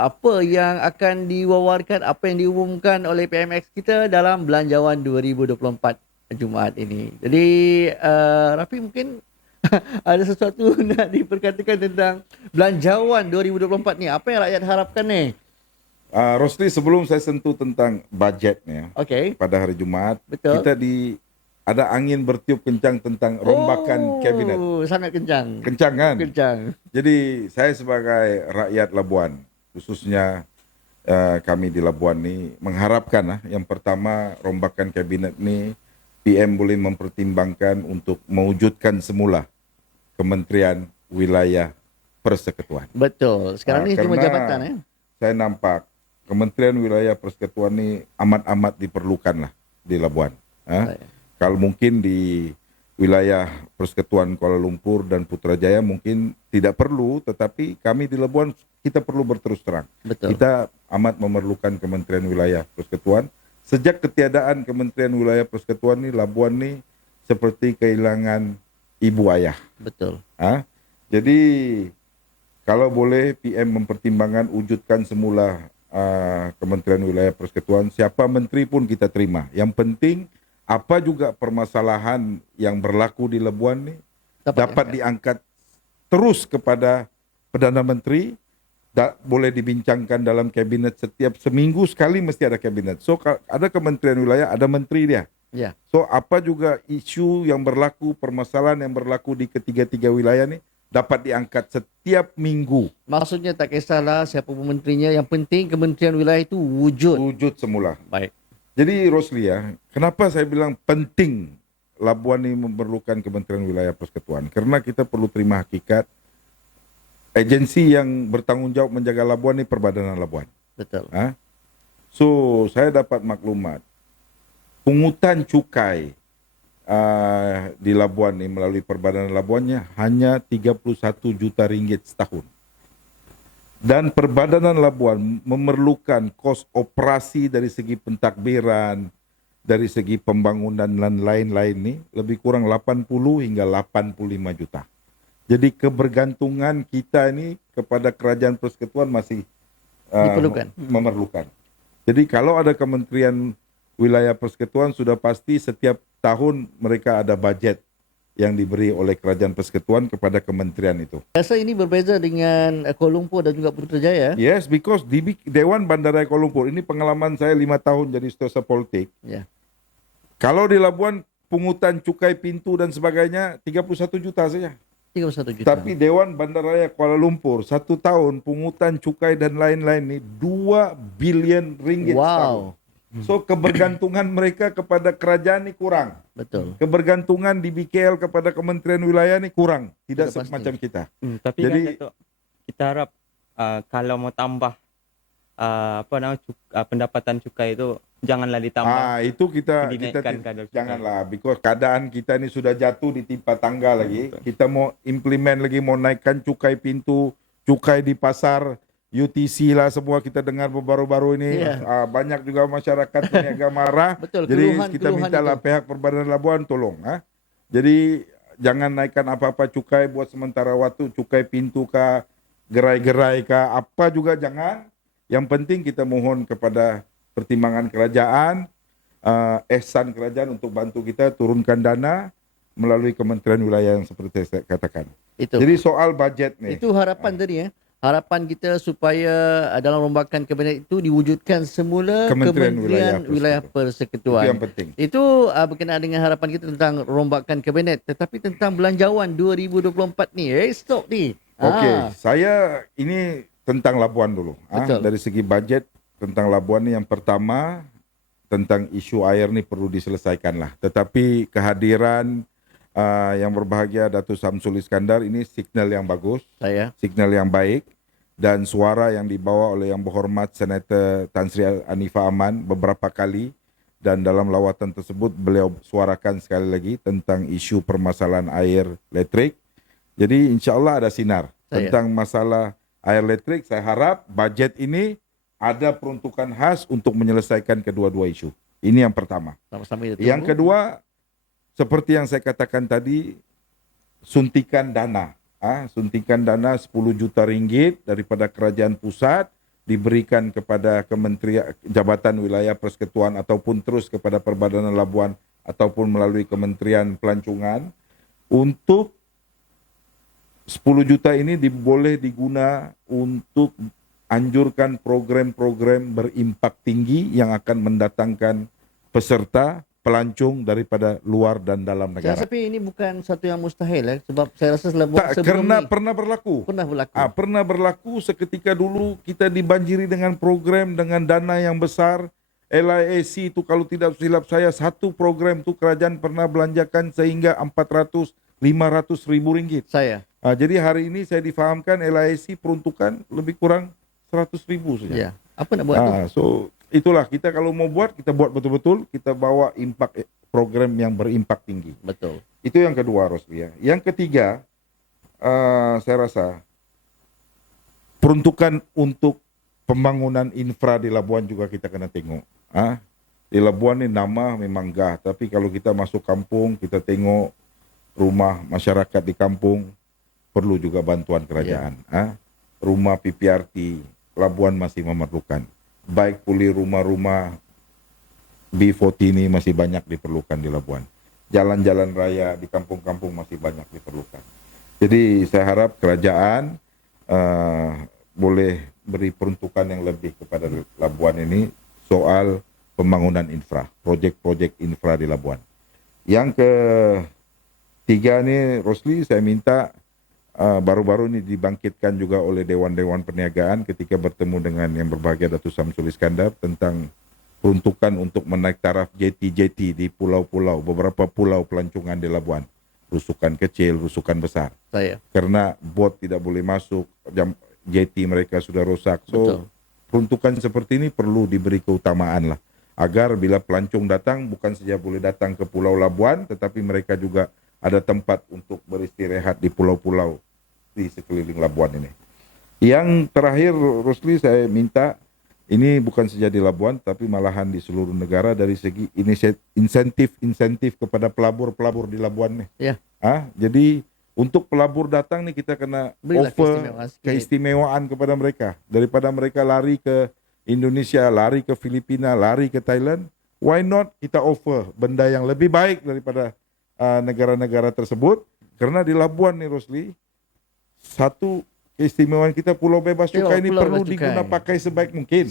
apa yang akan diwawarkan, apa yang diumumkan oleh PMX kita dalam Belanjawan 2024 Jumaat ini. Jadi Rafi mungkin ada sesuatu nak diperkatakan tentang Belanjawan 2024 ni. Apa yang rakyat harapkan ni? Rosli, sebelum saya sentuh tentang budgetnya, Okey. pada hari Jumaat, Betul. kita ada angin bertiup kencang tentang rombakan kabinet. Sangat kencang. Kencang kan? Kencang. Jadi saya sebagai rakyat Labuan, khususnya kami di Labuan ni mengharapkan yang pertama rombakan kabinet ni PM boleh mempertimbangkan untuk mewujudkan semula Kementerian Wilayah Persekutuan. Betul. Sekarang ni cuma Karena jabatan saya nampak Kementerian Wilayah Persekutuan ni amat-amat diperlukan lah di Labuan. Baik. Kalau mungkin di wilayah Persekutuan Kuala Lumpur dan Putrajaya mungkin tidak perlu, tetapi kami di Labuan kita perlu berterus terang. Betul. Kita amat memerlukan Kementerian Wilayah Persekutuan. Sejak ketiadaan Kementerian Wilayah Persekutuan ni, Labuan ni seperti kehilangan ibu ayah. Betul. Jadi kalau boleh PM mempertimbangkan wujudkan semula Kementerian Wilayah Persekutuan, siapa menteri pun kita terima. Yang penting apa juga permasalahan yang berlaku di Labuan ni, dapat diangkat terus kepada Perdana Menteri, boleh dibincangkan dalam kabinet setiap seminggu sekali mesti ada kabinet. So ada kementerian wilayah, ada menteri dia. Ya. So apa juga isu yang berlaku, permasalahan yang berlaku di ketiga-tiga wilayah ni dapat diangkat setiap minggu. Maksudnya tak kisahlah siapa pun menterinya, yang penting kementerian wilayah itu wujud semula. baik. Jadi Roslia, kenapa saya bilang penting Labuan ini memerlukan Kementerian Wilayah Persekutuan? Karena kita perlu terima hakikat agensi yang bertanggung jawab menjaga Labuan ini Perbadanan Labuan. Betul. So saya dapat maklumat pungutan cukai di Labuan ini melalui Perbadanan Labuannya hanya 31 juta ringgit setahun. Dan Perbadanan Labuan memerlukan kos operasi dari segi pentakbiran, dari segi pembangunan dan lain-lain ini lebih kurang 80 hingga 85 juta. Jadi kebergantungan kita ini kepada Kerajaan Persekutuan masih memerlukan. Jadi kalau ada Kementerian Wilayah Persekutuan sudah pasti setiap tahun mereka ada budget yang diberi oleh Kerajaan Persekutuan kepada kementerian itu. Rasa ini berbeza dengan Kuala Lumpur dan juga Putrajaya. Yes, because Dewan Bandaraya Kuala Lumpur, ini pengalaman saya 5 tahun jadi setiausaha politik. Ya. Kalau di Labuan pungutan cukai pintu dan sebagainya 31 juta saja. 31 juta. Tapi Dewan Bandaraya Kuala Lumpur 1 tahun pungutan cukai dan lain-lain ini 2 bilion ringgit setahun. So kebergantungan mereka kepada kerajaan ini kurang. Betul. Kebergantungan di BKL kepada Kementerian Wilayah ini kurang. Tidak Sudah semacam kita. Tapi Jadi, kan Datuk, kita harap kalau mau tambah pendapatan cukai itu janganlah ditambah. Itu kita dinaikkan kadar cukai. janganlah, because keadaan kita ini sudah jatuh di timpa tangga lagi. Kita mau implement lagi, mau naikkan cukai pintu, cukai di pasar, UTC lah semua kita dengar baru-baru ini. Banyak juga masyarakat peniaga marah. Betul, Jadi keluhan kita mintalah itu. pihak Perbadanan Labuan tolong. Jadi jangan naikkan apa-apa cukai buat sementara waktu, cukai pintu kah, gerai-gerai kah, apa juga jangan. Yang penting kita mohon kepada pertimbangan kerajaan, ihsan kerajaan untuk bantu kita turunkan dana melalui Kementerian Wilayah yang seperti saya katakan. Itu. Jadi soal budget nih. Itu harapan tadi ya. Harapan kita supaya dalam rombakan kabinet itu diwujudkan semula Kementerian Kementerian Wilayah Persekutuan. Itu yang penting. Itu berkenaan dengan harapan kita tentang rombakan kabinet, tetapi tentang belanjawan 2024 ni, stop ni. Okey, saya ini tentang Labuan dulu. Dari segi budget tentang Labuan ni, yang pertama tentang isu air ni perlu diselesaikan lah. Tetapi kehadiran yang berbahagia Datuk Samsul Iskandar ini signal yang bagus, signal yang baik, dan suara yang dibawa oleh Yang Berhormat Senator Tan Sri Anifah Aman beberapa kali, dan dalam lawatan tersebut beliau suarakan sekali lagi tentang isu permasalahan air elektrik. Jadi insya-Allah ada sinar tentang masalah air elektrik. Saya harap budget ini ada peruntukan khas untuk menyelesaikan kedua-dua isu. Ini yang pertama. Yang kedua, seperti yang saya katakan tadi, suntikan dana. Suntikan dana 10 juta ringgit daripada kerajaan pusat diberikan kepada Kementerian Jabatan Wilayah Persekutuan ataupun terus kepada Perbadanan Labuan ataupun melalui Kementerian Pelancongan untuk 10 juta ini boleh diguna untuk anjurkan program-program berimpak tinggi yang akan mendatangkan peserta, pelancong daripada luar dan dalam negara. Tapi ini bukan satu yang mustahil sebab saya rasa sebelum karena ini pernah berlaku. Pernah berlaku seketika dulu kita dibanjiri dengan program dengan dana yang besar. LIAC itu kalau tidak silap saya, satu program itu kerajaan pernah belanjakan sehingga 400-500 ribu ringgit. Jadi hari ini saya difahamkan LIAC peruntukan lebih kurang 100 ribu saja. Apa nak buat So itulah, kita kalau mau buat, kita buat betul-betul, kita bawa impak program yang berimpak tinggi. Betul. Itu yang kedua, Roslia. Yang ketiga, saya rasa peruntukan untuk pembangunan infra di Labuan juga kita kena tengok. Di Labuan ni nama memang gah, tapi kalau kita masuk kampung, kita tengok rumah masyarakat di kampung, perlu juga bantuan kerajaan. Rumah PPRT, Labuan masih memerlukan. Baik pulih rumah-rumah B40 ini masih banyak diperlukan di Labuan. jalan-jalan raya di kampung-kampung masih banyak diperlukan. Jadi saya harap kerajaan boleh beri peruntukan yang lebih kepada Labuan ini soal pembangunan infra, proyek-proyek infra di Labuan. Yang ketiga nih, Rosli, saya minta baru-baru ini dibangkitkan juga oleh Dewan-Dewan Perniagaan ketika bertemu dengan yang berbahagia Datuk Samsul Iskandar tentang peruntukan untuk menaik taraf jeti-jeti di pulau-pulau, beberapa pulau pelancongan di Labuan. Rusukan kecil, rusukan besar. Karena bot tidak boleh masuk, jeti mereka sudah rusak. So, Betul. peruntukan seperti ini perlu diberi keutamaan lah. Agar bila pelancong datang, bukan saja boleh datang ke Pulau Labuan, tetapi mereka juga ada tempat untuk beristirahat di pulau-pulau di sekeliling Labuan ini. Yang terakhir, Rosli, saya minta, ini bukan saja di Labuan, tapi malahan di seluruh negara dari segi insentif kepada pelabur-pelabur di Labuan nih. Ya. Jadi untuk pelabur datang nih kita kena Berilah offer keistimewaan sikit. keistimewaan kepada mereka. Daripada mereka lari ke Indonesia, lari ke Filipina, lari ke Thailand, why not kita offer benda yang lebih baik daripada negara-negara tersebut? Karena di Labuan nih, Rosli, satu keistimewaan kita Pulau Bebas Cukai ini Pulau perlu Bebas Cukai. diguna pakai sebaik mungkin.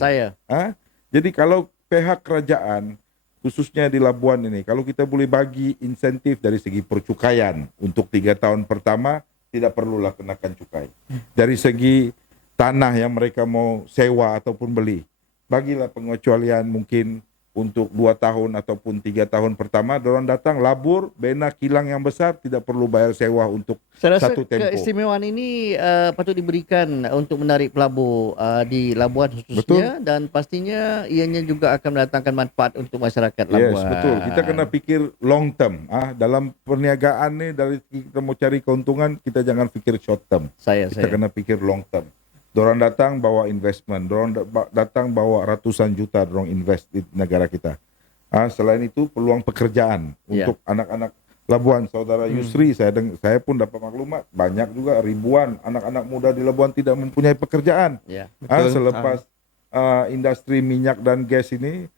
Jadi kalau pihak kerajaan khususnya di Labuan ini, kalau kita boleh bagi insentif dari segi percukaian untuk 3 tahun pertama, tidak perlulah kenakan cukai. Dari segi tanah yang mereka mau sewa ataupun beli, bagilah pengecualian mungkin untuk 2 tahun ataupun 3 tahun pertama, dorang datang labur, bena kilang yang besar, tidak perlu bayar sewa untuk Saya rasa satu tempo. keistimewaan ini patut diberikan untuk menarik pelabur di Labuan khususnya. Betul. Dan pastinya ianya juga akan mendatangkan manfaat untuk masyarakat Yes, Labuan. betul. Kita kena pikir long term. Dalam perniagaan nih, dari kita mau cari keuntungan, kita jangan pikir short term. Kita kena pikir long term. Dorang datang bawa investment, dorang datang bawa ratusan juta, dorang invest di negara kita. Selain itu peluang pekerjaan untuk anak-anak Labuan. Saudara Yusri, saya pun dapat maklumat, banyak juga ribuan anak-anak muda di Labuan tidak mempunyai pekerjaan. Selepas industri minyak dan gas ini,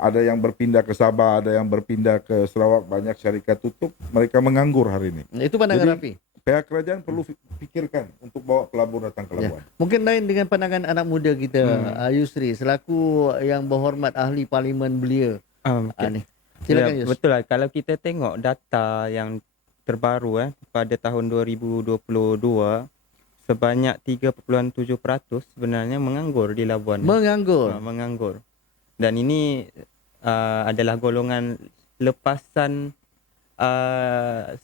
ada yang berpindah ke Sabah, ada yang berpindah ke Sarawak, banyak syarikat tutup, mereka menganggur hari ini. Itu pandangan Rafi. Pihak kerajaan perlu pikirkan untuk bawa pelabur datang ke Labuan. Mungkin lain dengan pandangan anak muda kita, Yusri, selaku yang berhormat ahli parlimen belia. Silakan, Yus. Betul lah. Kalau kita tengok data yang terbaru pada tahun 2022, sebanyak 3.7% sebenarnya menganggur di Labuan. Menganggur. Dan ini adalah golongan lepasan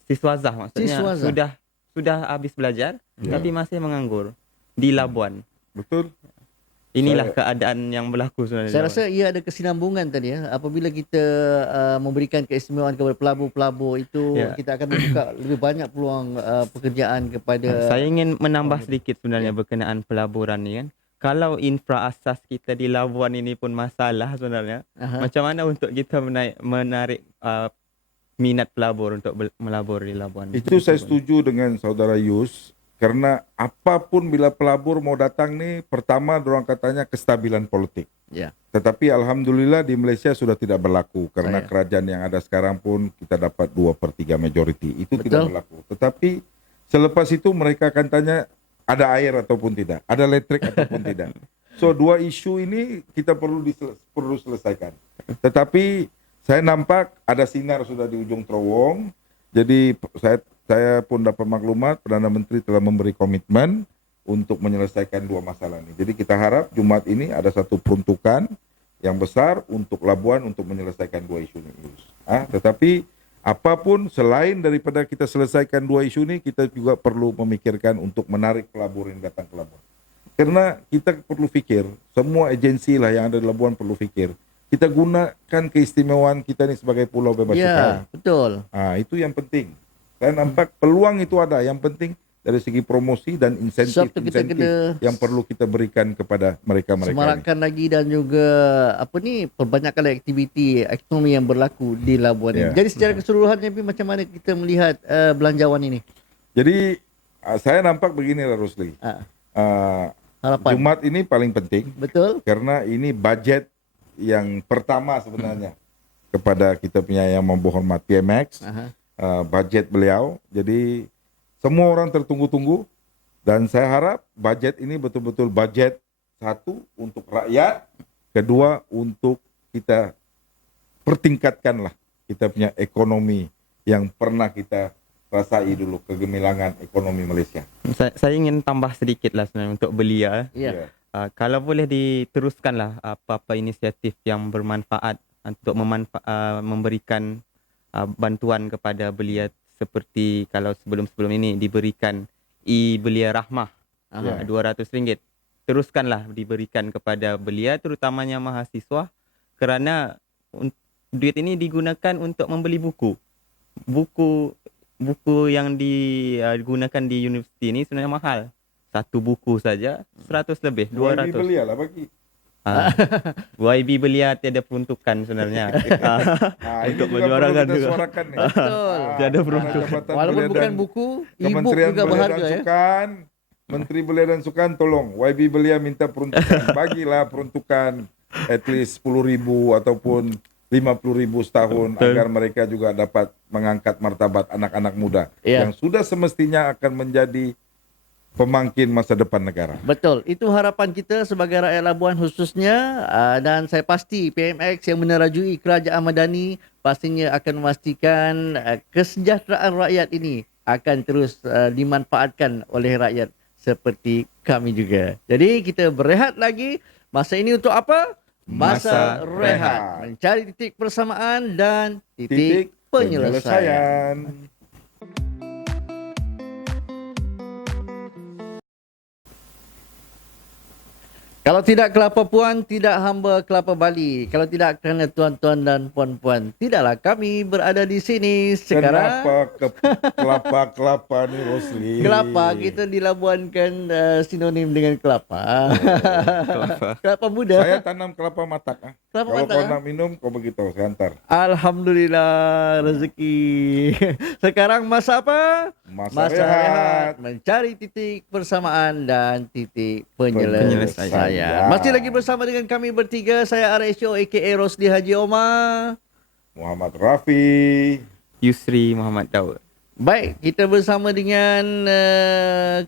siswazah, maksudnya sudah habis belajar tapi masih menganggur di Labuan. Betul. Inilah keadaan yang berlaku sebenarnya. Saya rasa ia ada kesinambungan tadi apabila kita memberikan keistimewaan kepada pelabur-pelabur itu, kita akan membuka lebih banyak peluang pekerjaan kepada. Saya ingin menambah sedikit sebenarnya berkenaan pelaburan ni kan. Kalau infra asas kita di Labuan ini pun masalah sebenarnya, macam mana untuk kita menarik minat pelabur untuk melabur di Labuan? Itu saya setuju dengan saudara Yus, karena apapun bila pelabur mau datang nih, pertama dorang katanya kestabilan politik. Tetapi alhamdulillah di Malaysia sudah tidak berlaku, karena kerajaan yang ada sekarang pun kita dapat 2/3 majoriti. Itu tidak berlaku. Tetapi selepas itu mereka akan tanya ada air ataupun tidak, ada listrik ataupun tidak. So 2 isu ini kita perlu selesaikan. Tetapi saya nampak ada sinar sudah di ujung terowong. Jadi saya pun dapat maklumat Perdana Menteri telah memberi komitmen untuk menyelesaikan 2 masalah ini. Jadi kita harap Jumaat ini ada satu peruntukan yang besar untuk Labuan untuk menyelesaikan 2 isu ini. Tetapi apapun selain daripada kita selesaikan 2 isu ini, kita juga perlu memikirkan untuk menarik pelabur yang datang ke Labuan. Karena kita perlu fikir, semua agensi lah yang ada di Labuan perlu fikir, kita gunakan keistimewaan kita ini sebagai pulau bebas cukai. Betul. Itu yang penting. Saya nampak peluang itu ada. Yang penting dari segi promosi dan insentif yang perlu kita berikan kepada mereka-mereka. Semarakkan lagi dan juga perbanyakkan aktiviti ekonomi yang berlaku di Labuan ini. Jadi secara keseluruhannya macam mana kita melihat belanjawan ini? Jadi saya nampak beginilah, Rosli. Harapan. Jumaat ini paling penting. Betul. Karena ini budget yang pertama sebenarnya kepada kita punya yang berhormat PMX, Aha. bajet beliau. Jadi semua orang tertunggu-tunggu dan saya harap bajet ini betul-betul bajet, satu untuk rakyat, kedua untuk kita pertingkatkanlah kita punya ekonomi yang pernah kita rasai dulu, kegemilangan ekonomi Malaysia. Saya ingin tambah sedikit lah sebenarnya untuk belia. Ya. Kalau boleh diteruskanlah apa-apa inisiatif yang bermanfaat untuk memberikan bantuan kepada belia, seperti kalau sebelum-sebelum ini diberikan belia rahmah Aha. RM200. Teruskanlah diberikan kepada belia, terutamanya mahasiswa, kerana duit ini digunakan untuk membeli buku. Buku yang digunakan di universiti ini sebenarnya mahal. Satu buku saja 100 lebih, 200. Belia lah bagi. YB belia tiada peruntukan sebenarnya. ini juga Untuk perlu menyuarakan kita juga. suarakan nih. Betul. Tiada peruntukan. Jabatan Walaupun Belia bukan dan buku, e-book Kementerian juga Belia berharga dan ya. Sukan, Menteri Belia dan Sukan, tolong YB Belia minta peruntukan, bagilah peruntukan at least 10,000 ataupun 50,000 setahun, Betul. agar mereka juga dapat mengangkat martabat anak-anak muda Ya. yang sudah semestinya akan menjadi pemangkin masa depan negara. Betul. Itu harapan kita sebagai rakyat Labuan khususnya, dan saya pasti PMX yang menerajui Kerajaan Madani pastinya akan memastikan kesejahteraan rakyat ini akan terus dimanfaatkan oleh rakyat seperti kami juga. Jadi kita berehat lagi. Masa ini untuk apa? Masa Masa rehat. rehat. Mencari titik persamaan dan titik Titik penyelesaian. penyelesaian. Kalau tidak kelapa puan, tidak hamba kelapa Bali. Kalau tidak kerana tuan-tuan dan puan-puan, tidaklah kami berada di sini sekarang. Kenapa kelapa ni Rosli? Kelapa kita dilabuankan sinonim dengan kelapa. Kelapa. Kelapa muda. Saya tanam kelapa matak. Kelapa Kalau matak, kau nak minum, kau beritahu, saya hantar. Alhamdulillah rezeki. Sekarang masa apa? Masa rehat. Mencari titik persamaan dan titik penyelesaian. Penyelesaian. Masih lagi bersama dengan kami bertiga. Saya RSO aka Rosli Haji Omar. Muhammad Rafi. Yusri Muhammad Daud. Baik, kita bersama dengan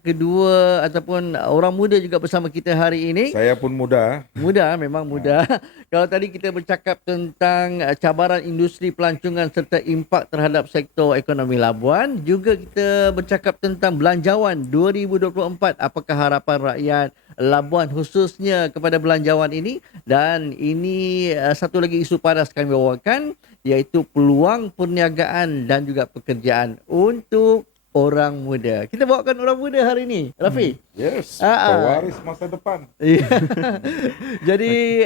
kedua ataupun orang muda juga bersama kita hari ini. Saya pun muda. Muda, memang muda. Kalau tadi kita bercakap tentang cabaran industri pelancongan serta impak terhadap sektor ekonomi Labuan, juga kita bercakap tentang belanjawan 2024. Apakah harapan rakyat Labuan khususnya kepada belanjawan ini? Dan ini satu lagi isu panas kami bawakan, iaitu peluang perniagaan dan juga pekerjaan untuk orang muda. Kita bawakan orang muda hari ini, Rafi. Yes, Ah, pewaris masa depan. Ya. Jadi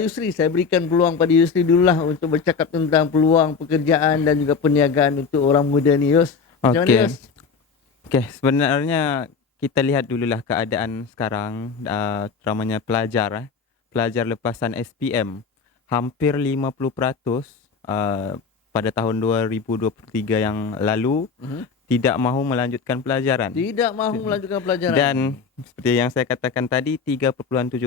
Yusri, saya berikan peluang pada Yusri dululah untuk bercakap tentang peluang pekerjaan dan juga perniagaan untuk orang muda ni, Yus. Macam mana, Okey. Yus? Okey, sebenarnya kita lihat dululah keadaan sekarang, terutamanya pelajar. Pelajar lepasan SPM, hampir 50% pada tahun 2023 yang lalu tidak mahu melanjutkan pelajaran. Tidak mahu melanjutkan pelajaran. Dan seperti yang saya katakan tadi, 3.7%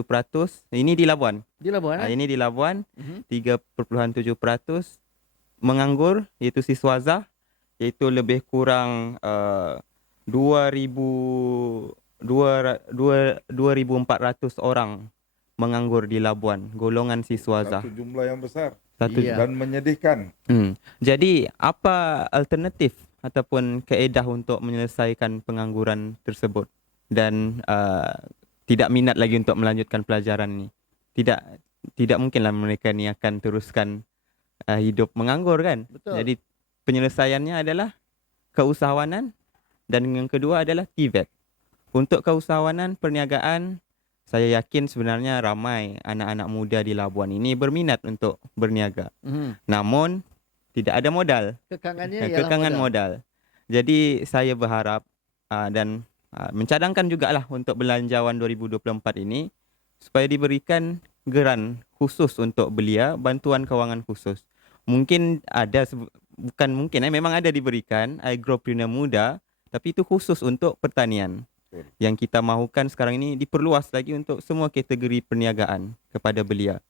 ini di Labuan. di Labuan, Ini di Labuan, Mhm. 3.7% menganggur, iaitu siswaza, iaitu lebih kurang 2,400 orang menganggur di Labuan, golongan siswaza. Satu jumlah yang besar Iya. dan menyedihkan. Jadi apa alternatif ataupun kaedah untuk menyelesaikan pengangguran tersebut dan tidak minat lagi untuk melanjutkan pelajaran ini? Tidak mungkinlah mereka ni akan teruskan hidup menganggur kan? Betul. Jadi penyelesaiannya adalah keusahawanan dan yang kedua adalah TVET. Untuk keusahawanan perniagaan, saya yakin sebenarnya ramai anak-anak muda di Labuan ini berminat untuk berniaga. Namun tidak ada modal. Kekangannya ialah Kekangan modal. modal. Jadi saya berharap dan mencadangkan jugalah untuk belanjawan 2024 ini supaya diberikan geran khusus untuk belia, bantuan kewangan khusus. Mungkin ada, bukan mungkin, memang ada diberikan agropreneur muda, tapi itu khusus untuk pertanian. Yang kita mahukan sekarang ini diperluas lagi untuk semua kategori perniagaan kepada belia.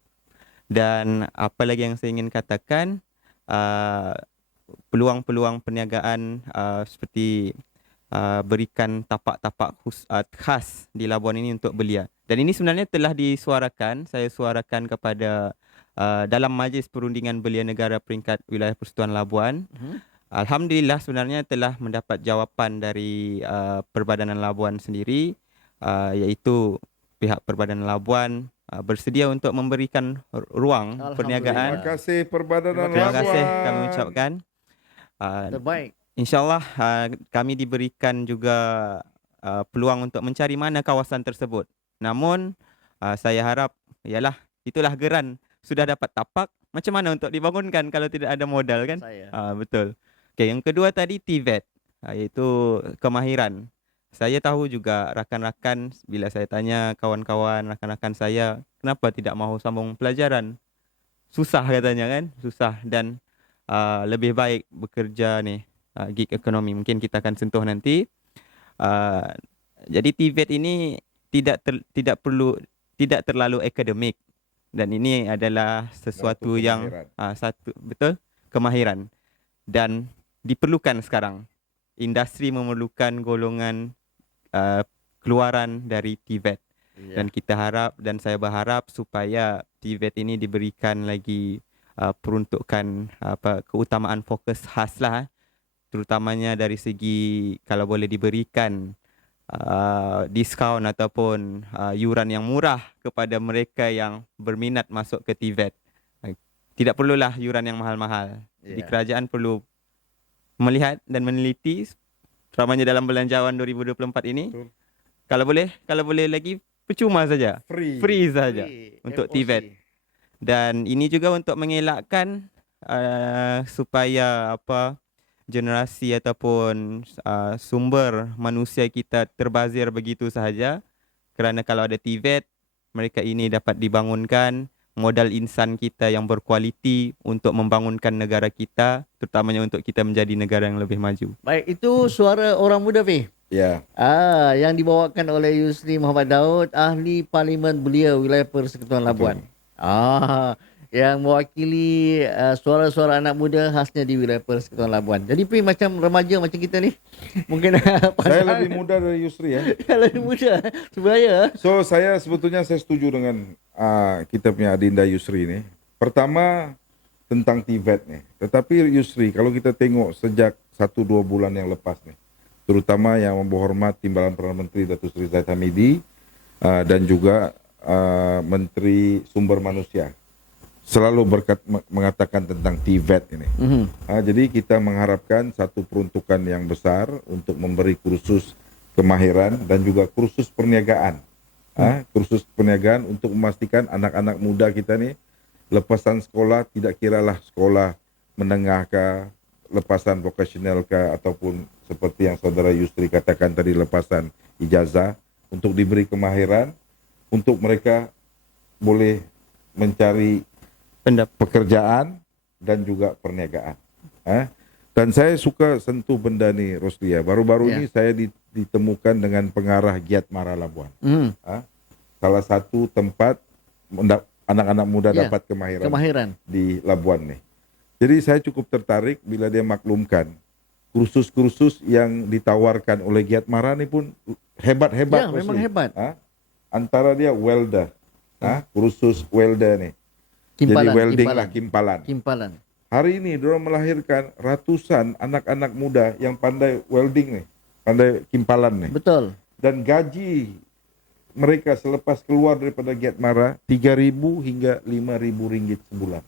Dan apa lagi yang saya ingin katakan, uh, peluang-peluang perniagaan seperti berikan tapak-tapak khas di Labuan ini untuk belia. Dan ini sebenarnya telah disuarakan, saya suarakan kepada dalam Majlis Perundingan Belia Negara peringkat Wilayah Persekutuan Labuan. Alhamdulillah sebenarnya telah mendapat jawapan dari Perbadanan Labuan sendiri, iaitu pihak Perbadanan Labuan bersedia untuk memberikan ruang Alhamdulillah. perniagaan. Terima kasih Perbadanan Terima kasih Labuan. kami ucapkan. Terbaik. InsyaAllah kami diberikan juga peluang untuk mencari mana kawasan tersebut. Namun saya harap ialah itulah geran sudah dapat tapak, macam mana untuk dibangunkan kalau tidak ada modal kan? Saya. Betul. Okey, yang kedua tadi TVET, iaitu kemahiran. Saya tahu juga rakan-rakan bila saya tanya kawan-kawan rakan-rakan saya, kenapa tidak mahu sambung pelajaran? Susah katanya kan? Susah dan lebih baik bekerja ni gig ekonomi. Mungkin kita akan sentuh nanti. Jadi TVET ini tidak terlalu akademik dan ini adalah sesuatu yang betul kemahiran dan diperlukan sekarang. Industri memerlukan golongan keluaran dari TVET. Dan kita harap dan saya berharap supaya TVET ini diberikan lagi peruntukan keutamaan fokus khas lah, terutamanya dari segi kalau boleh diberikan diskaun ataupun yuran yang murah kepada mereka yang berminat masuk ke TVET. Tidak perlulah yuran yang mahal-mahal. Jadi kerajaan perlu melihat dan meneliti terutamanya dalam belanjawan 2024 ini. Betul. Kalau boleh lagi percuma saja. Free saja untuk FOC. TVET. Dan ini juga untuk mengelakkan supaya generasi ataupun sumber manusia kita terbazir begitu sahaja. Kerana kalau ada TVET, mereka ini dapat dibangunkan, modal insan kita yang berkualiti untuk membangunkan negara kita, terutamanya untuk kita menjadi negara yang lebih maju. Baik, itu suara orang muda, Fi. Ya. Yang dibawakan oleh Yusri Muhammad Daud, ahli Parlimen Belia Wilayah Persekutuan Labuan. Yang mewakili suara-suara anak muda khasnya di wilayah Persekutuan Labuan. Jadi Pri macam remaja macam kita ni. Mungkin Saya lebih muda dari Yusri ya. lebih muda sebaya. So saya sebetulnya saya setuju dengan kita punya Adinda Yusri ni. Pertama tentang TVET ni. Tetapi Yusri kalau kita tengok sejak 1-2 bulan yang lepas ni, terutama yang berhormat Timbalan Perdana Menteri Datuk Seri Zahid Hamidi dan juga Menteri Sumber Manusia selalu mengatakan tentang TVET ini. Jadi kita mengharapkan satu peruntukan yang besar untuk memberi kursus kemahiran dan juga kursus perniagaan. Kursus perniagaan untuk memastikan anak-anak muda kita ni lepasan sekolah, tidak kiralah sekolah menengah ke, lepasan vokasional ke, ataupun seperti yang saudara Yusri katakan tadi lepasan ijazah, untuk diberi kemahiran untuk mereka boleh mencari pekerjaan dan juga perniagaan. Dan saya suka sentuh benda ni, Roslia. Baru-baru ni saya ditemukan dengan pengarah Giat Mara Labuan. Salah satu tempat anak-anak muda dapat kemahiran di Labuan ni. Jadi saya cukup tertarik bila dia maklumkan kursus-kursus yang ditawarkan oleh Giat Mara ni pun hebat-hebat. Ya, memang hebat. Antara dia welder. Kursus welder ni. Jadi welding kimpalan. Hari ini diorang melahirkan ratusan anak-anak muda yang pandai welding ni, pandai kimpalan ni. Betul. Dan gaji mereka selepas keluar daripada Giat Mara 3,000 hingga 5,000 ringgit sebulan.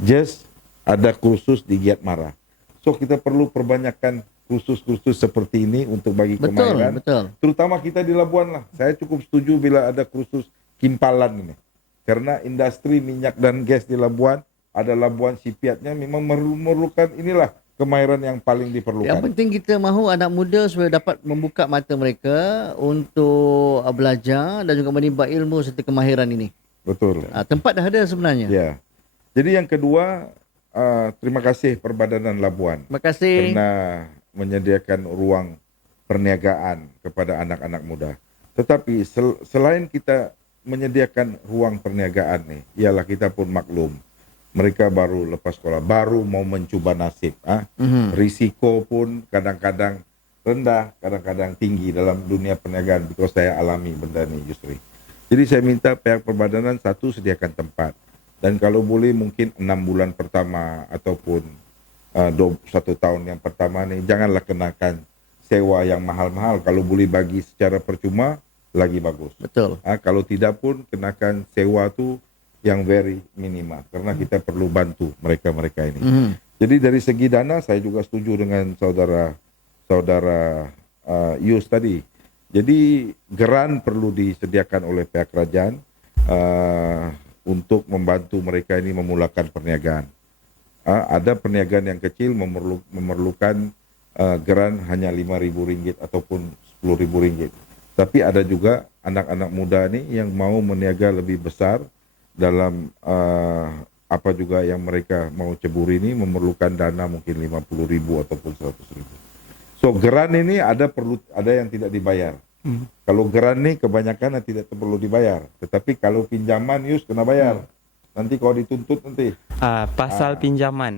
Just ada kursus di Giat Mara. So kita perlu perbanyakkan kursus-kursus seperti ini untuk bagi kemahiran. Betul. Terutama kita di Labuan lah. Saya cukup setuju bila ada kursus kimpalan ini. Karena industri minyak dan gas di Labuan, ada Labuan Shipyardnya memang memerlukan inilah kemahiran yang paling diperlukan. Yang penting kita mahu anak muda supaya dapat membuka mata mereka untuk belajar dan juga menimba ilmu serta kemahiran ini. Betul. Tempat dah ada sebenarnya. Ya. Jadi yang kedua, terima kasih Perbadanan Labuan. Terima kasih. Kerana menyediakan ruang perniagaan kepada anak-anak muda. Tetapi selain kita menyediakan ruang perniagaan nih, ialah kita pun maklum. Mereka baru lepas sekolah, baru mau mencuba nasib. Risiko pun kadang-kadang rendah, kadang-kadang tinggi dalam dunia perniagaan. Because saya alami benda ni, Yusri. Jadi saya minta pihak perbadanan satu sediakan tempat. Dan kalau boleh mungkin 6 bulan pertama ataupun 1 tahun yang pertama ni, janganlah kenakan sewa yang mahal-mahal. Kalau boleh bagi secara percuma, lagi bagus. Betul. Kalau tidak pun kenakan sewa tu yang very minimal. Karena kita perlu bantu mereka-mereka ini. Jadi dari segi dana, saya juga setuju dengan saudara Yus tadi. Jadi geran perlu disediakan oleh pihak kerajaan untuk membantu mereka ini memulakan perniagaan. Ada perniagaan yang kecil memerlukan geran hanya RM5.000 ataupun RM10.000. Tapi ada juga anak-anak muda ni yang mau meniaga lebih besar dalam apa juga yang mereka mau ceburi ini memerlukan dana mungkin RM50.000 ataupun RM100.000. So geran ini ada yang tidak dibayar. Kalau geran ni kebanyakan tidak perlu dibayar. Tetapi kalau pinjaman Yus kena bayar. Nanti kalau dituntut nanti. Pasal pinjaman,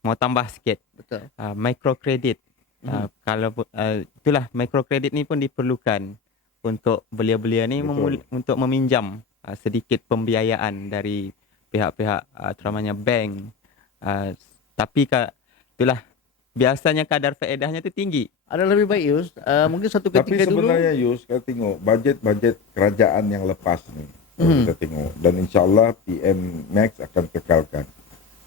mau tambah sikit. Betul. Microkredit. Kalau itulah microkredit ni pun diperlukan untuk belia-belia ni untuk meminjam sedikit pembiayaan dari pihak-pihak terutamanya bank. Tapi itulah biasanya kadar faedahnya tu tinggi. Ada lebih baik Yus, mungkin satu Tapi ketika dulu. sebenarnya Yus, kita tengok bajet kerajaan yang lepas ni. Kita tengok. Dan insyaAllah PM Max akan kekalkan.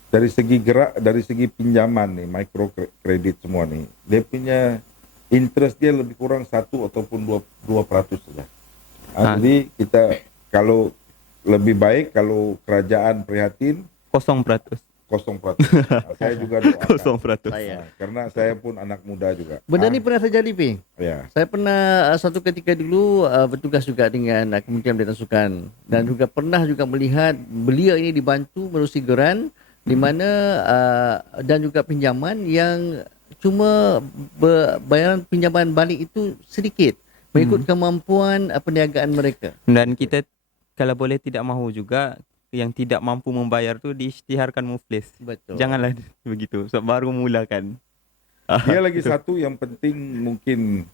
Dari segi dari segi pinjaman nih, microkredit semua nih, dia punya interest dia lebih kurang 1 ataupun 2% saja. Jadi kita kalau lebih baik kalau kerajaan prihatin 0%. 0%. Saya juga doakan. 0%. Karena saya pun anak muda juga. Benda ni pernah terjadi, Pi. Ya. Saya pernah satu ketika dulu bertugas juga dengan Kementerian Pendidikan Sukan dan juga pernah juga melihat belia ini dibantu menerusi geran di mana dan juga pinjaman yang cuma bayaran pinjaman balik itu sedikit mengikut kemampuan perniagaan mereka. Dan kita kalau boleh tidak mahu juga yang tidak mampu membayar tu diisytiharkan muflis. Betul. Janganlah begitu. So, baru mulakan. Dia lagi satu yang penting mungkin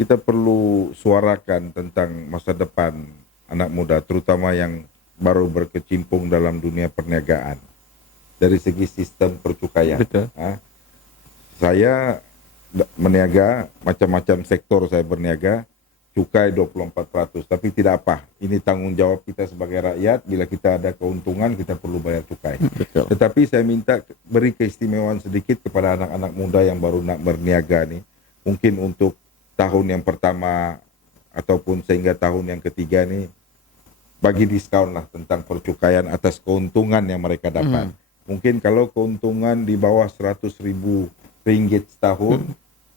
kita perlu suarakan tentang masa depan anak muda, terutama yang baru berkecimpung dalam dunia perniagaan. Dari segi sistem percukaian. Betul. Saya meniaga, macam-macam sektor saya berniaga, cukai 24%, tapi tidak apa. Ini tanggung jawab kita sebagai rakyat. Bila kita ada keuntungan, kita perlu bayar cukai. Betul. Tetapi saya minta beri keistimewaan sedikit kepada anak-anak muda yang baru nak berniaga ni. Mungkin untuk tahun yang pertama ataupun sehingga tahun yang ketiga ni, bagi diskaun lah tentang percukaian atas keuntungan yang mereka dapat. Mungkin kalau keuntungan di bawah RM100.000 setahun,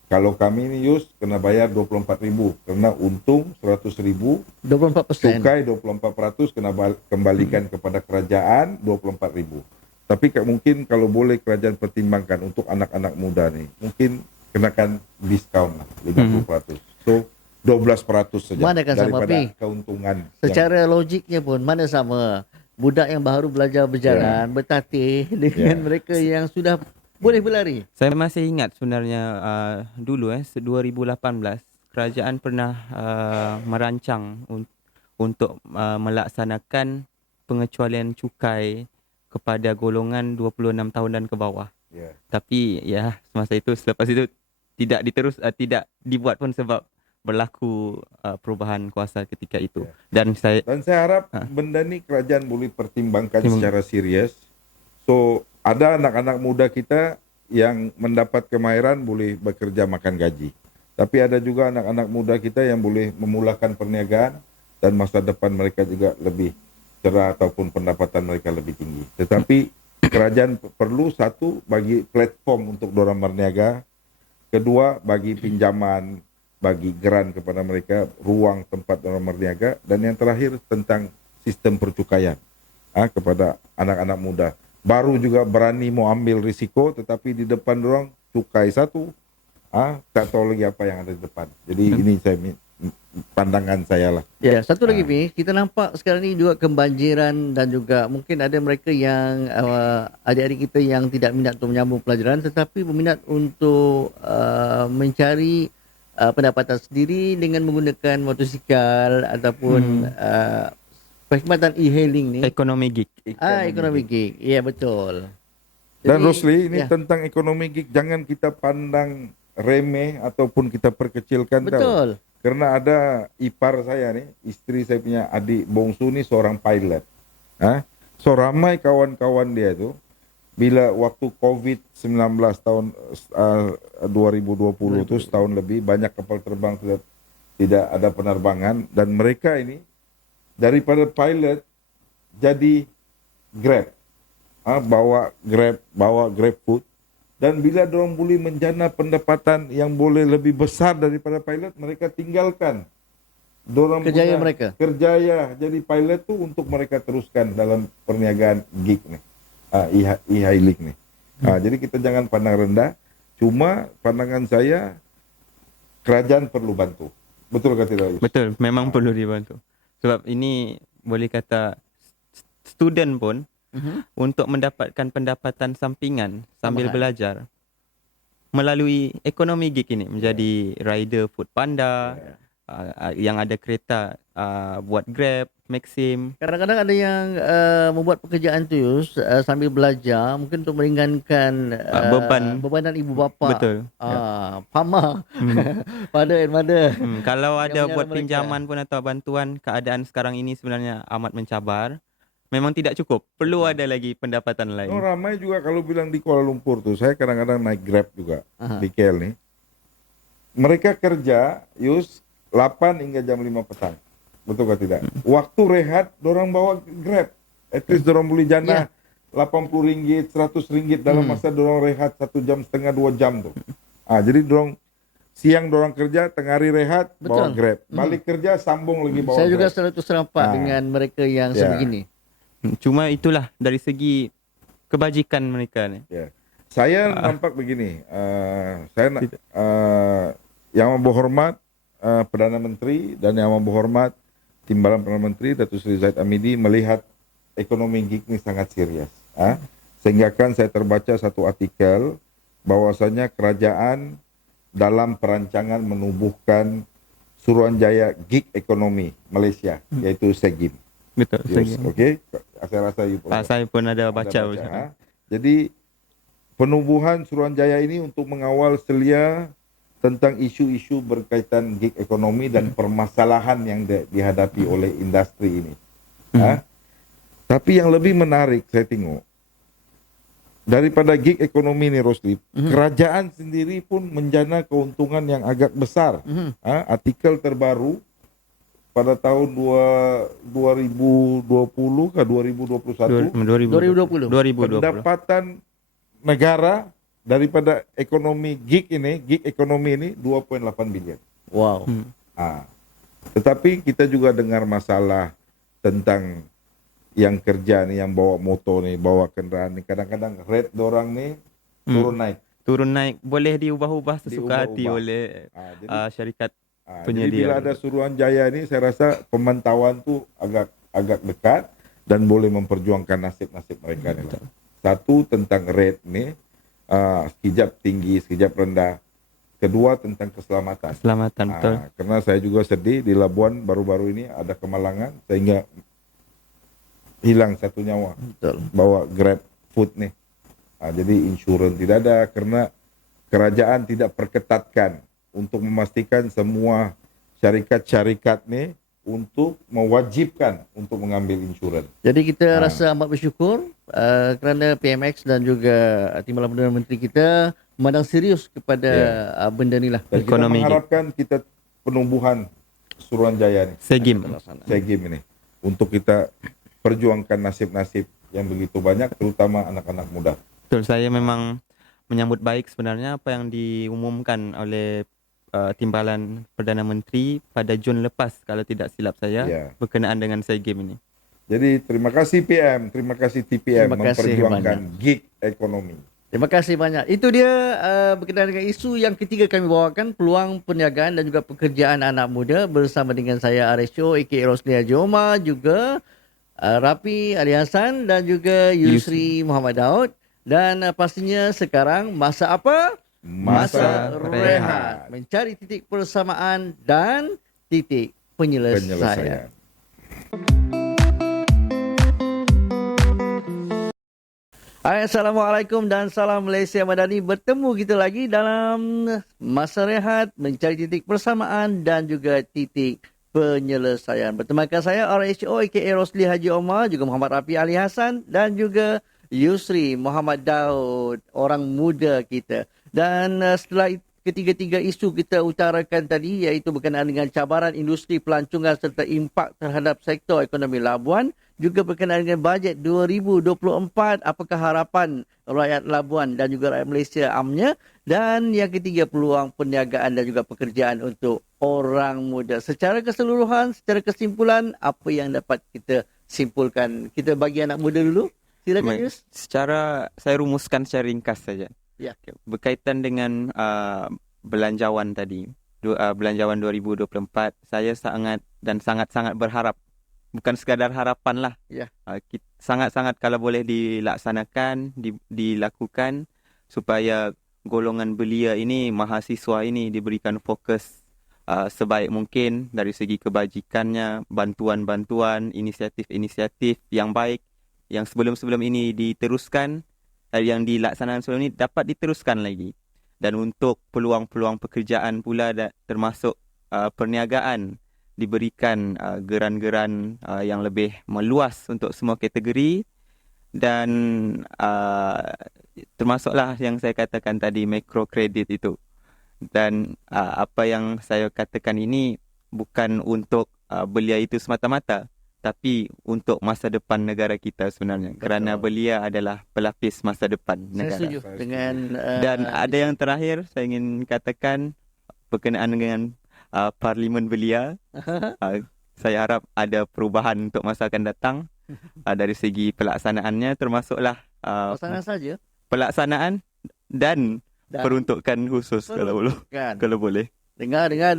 kalau kami ni Yus kena bayar 24.000 kerana untung 100.000, 24%. cukai 24% kena kembalikan kepada kerajaan 24.000. Tapi mungkin kalau boleh kerajaan pertimbangkan untuk anak-anak muda ni, mungkin kenakan diskaun lah 50%. So 12% saja Mana kan sama, daripada Pi? keuntungan. Secara logiknya pun mana sama budak yang baru belajar berjalan, bertatih dengan mereka yang sudah boleh berlari. Saya masih ingat sebenarnya dulu 2018 kerajaan pernah merancang untuk melaksanakan pengecualian cukai kepada golongan 26 tahun dan ke bawah. Tapi ya semasa itu selepas itu tidak tidak dibuat pun sebab berlaku perubahan kuasa ketika itu. Dan saya harap benda ni kerajaan boleh pertimbangkan secara serius. So ada anak-anak muda kita yang mendapat kemahiran boleh bekerja makan gaji. Tapi ada juga anak-anak muda kita yang boleh memulakan perniagaan dan masa depan mereka juga lebih cerah ataupun pendapatan mereka lebih tinggi. Tetapi kerajaan perlu satu bagi platform untuk dorang berniaga, kedua bagi pinjaman, bagi geran kepada mereka, ruang tempat dorang berniaga, dan yang terakhir tentang sistem percukaian kepada anak-anak muda. Baru juga berani mau ambil risiko, tetapi di depan dorang cukai satu, tak tahu lagi apa yang ada di depan. Jadi ini saya pandangan saya lah. Ya, satu lagi Pi, kita nampak sekarang ni juga kebanjiran dan juga mungkin ada mereka yang adik-adik kita yang tidak minat untuk menyambung pelajaran tetapi berminat untuk mencari pendapatan sendiri dengan menggunakan motosikal ataupun perkhidmatan e-hailing ni. Ekonomi gig. Ekonomi gig. Ya, betul. Dan Jadi, Rosli, ini ya, tentang ekonomi gig, jangan kita pandang remeh ataupun kita perkecilkan. betul. Karena ada ipar saya nih, istri saya punya adik bongsu nih seorang pilot. So ramai kawan-kawan dia tuh, bila waktu COVID-19 tahun 2020 tuh setahun lebih, banyak kapal terbang tidak ada penerbangan, dan mereka ini daripada pilot jadi Grab. Bawa Grab food. Dan bila dorang boleh menjana pendapatan yang boleh lebih besar daripada pilot, mereka tinggalkan dorang Kerjaya punya mereka. kerjaya jadi pilot tu untuk mereka teruskan dalam perniagaan gig ni, e-hailing ni. Jadi kita jangan pandang rendah. Cuma pandangan saya, kerajaan perlu bantu. Betul ke tidak, Yus? Betul, memang perlu dibantu. Sebab ini boleh kata student pun untuk mendapatkan pendapatan sampingan sambil Tambahan. belajar melalui ekonomi gig ini, menjadi rider Food Panda, yang ada kereta buat Grab, Maxim. Kadang-kadang ada yang membuat pekerjaan tu Yus, sambil belajar mungkin untuk meringankan bebanan ibu bapa. Betul. Pama. Father and mother. Kalau ada Yang buat menyara mereka. pinjaman pun atau bantuan, keadaan sekarang ini sebenarnya amat mencabar. Memang tidak cukup. Perlu ada lagi pendapatan lain. Ramai juga kalau bilang di Kuala Lumpur tuh, saya kadang-kadang naik Grab juga di KL nih. Mereka kerja, Yus, 8 hingga jam 5 petang. Betul ke tidak? Waktu rehat, dorang bawa Grab. At least dorang boleh jana RM80, RM100 dalam masa dorang rehat 1 jam setengah 2 jam tuh. Jadi dorang siang dorang kerja, tengah hari rehat, bawa Betul. Grab. Balik kerja, sambung lagi bawa Saya juga Grab. selalu serampak dengan mereka yang sebegini. Cuma itulah dari segi kebajikan mereka ni. Ya. Saya nampak begini, yang berhormat Perdana Menteri dan yang berhormat Timbalan Perdana Menteri Datuk Seri Zahid Hamidi melihat ekonomi gig ini sangat serius. Sehingga kan saya terbaca satu artikel bahwasanya kerajaan dalam perancangan menubuhkan Suruhanjaya Gig Ekonomi Malaysia, yaitu SEGIM. Betul. Yes, okey. Saya rasa Saya pun ada baca. Jadi penubuhan Suruhanjaya ini untuk mengawal selia tentang isu-isu berkaitan gig ekonomi dan permasalahan yang dihadapi oleh industri ini. Tapi yang lebih menarik saya tengok, daripada gig ekonomi ini, Rosli, kerajaan sendiri pun menjana keuntungan yang agak besar. Artikel terbaru pada tahun 2020 ke 2021, 2020. pendapatan negara daripada ekonomi gig ekonomi ini 2.8 bilion. Wow. Tetapi kita juga dengar masalah tentang yang kerja nih, yang bawa motor nih, bawa kendaraan nih, kadang-kadang rate dorang nih turun naik, boleh diubah-ubah sesuka hati Diubah-ubah. oleh Jadi syarikat jadi penyedia. bila ada Suruhanjaya ini, saya rasa pemantauan tuh agak dekat dan boleh memperjuangkan nasib-nasib mereka nih lah. Satu tentang rate nih, sekejap tinggi, sekejap rendah. Kedua tentang keselamatan. Betul. Karena saya juga sedih di Labuan baru-baru ini ada kemalangan sehingga hilang satu nyawa. Betul. Bawa Grab food nih. Jadi insurans tidak ada karena kerajaan tidak perketatkan untuk memastikan semua syarikat-syarikat nih untuk mewajibkan untuk mengambil insurans. Jadi kita rasa amat bersyukur kerana PMX dan juga Timbalan Perdana Menteri kita memandang serius kepada benda ni lah. Dan Ekonomi kita mengharapkan kita penumbuhan Suruhanjaya nih, SEGIM ini, untuk kita perjuangkan nasib-nasib yang begitu banyak, terutama anak-anak muda. Betul, saya memang menyambut baik sebenarnya apa yang diumumkan oleh Timbalan Perdana Menteri pada Jun lepas kalau tidak silap saya, berkenaan dengan SEGIM ini. Jadi terima kasih PM, terima kasih TPM Terima kasih, memperjuangkan gig ekonomi. Terima kasih banyak. Itu dia berkenaan dengan isu yang ketiga kami bawakan, peluang perniagaan dan juga pekerjaan anak muda, bersama dengan saya RSO aka Rosli Haji Omar, juga Rapi Ali Hassan dan juga Yusri Muhammad Daud. Dan pastinya sekarang masa apa? Masa Rehat. Mencari titik persamaan dan titik penyelesaian. penyelesaian. Assalamualaikum dan salam Malaysia Madani. Bertemu kita lagi dalam Masa Rehat, mencari titik persamaan dan juga titik penyelesaian. Bertemakan saya RHO aka Rosli Haji Omar, juga Muhammad Rafi Ali Hassan dan juga Yusri Muhammad Daud, orang muda kita. Dan setelah ketiga-tiga isu kita utarakan tadi, iaitu berkenaan dengan cabaran industri pelancongan serta impak terhadap sektor ekonomi Labuan, juga berkenaan dengan bajet 2024, apakah harapan rakyat Labuan dan juga rakyat Malaysia amnya, dan yang ketiga peluang perniagaan dan juga pekerjaan untuk orang muda. Secara keseluruhan, secara kesimpulan, apa yang dapat kita simpulkan? Kita bagi anak muda dulu. Silakan Baik. Yus. Secara saya rumuskan secara ringkas saja. Ya. Okay. Berkaitan dengan belanjawan tadi, belanjawan 2024, saya sangat-sangat berharap, bukan sekadar harapan lah. Ya. Sangat-sangat kalau boleh dilaksanakan, dilakukan supaya golongan belia ini, mahasiswa ini diberikan fokus sebaik mungkin dari segi kebajikannya, bantuan-bantuan, inisiatif-inisiatif yang baik yang sebelum-sebelum ini diteruskan, yang dilaksanakan sebelum ini dapat diteruskan lagi. Dan untuk peluang-peluang pekerjaan pula termasuk perniagaan, diberikan geran-geran yang lebih meluas untuk semua kategori, dan termasuklah yang saya katakan tadi, mikrokredit itu. Dan apa yang saya katakan ini bukan untuk belia itu semata-mata, tapi untuk masa depan negara kita sebenarnya. Betul. Kerana belia adalah pelapis masa depan Saya negara. setuju Saya dengan Dan ada yang terakhir saya ingin katakan berkenaan dengan Parlimen Belia. Saya harap ada perubahan untuk masa akan datang dari segi pelaksanaannya, termasuklah pasangan saja pelaksanaan dan dan peruntukan khusus kan. kalau boleh. Dengar. Ya.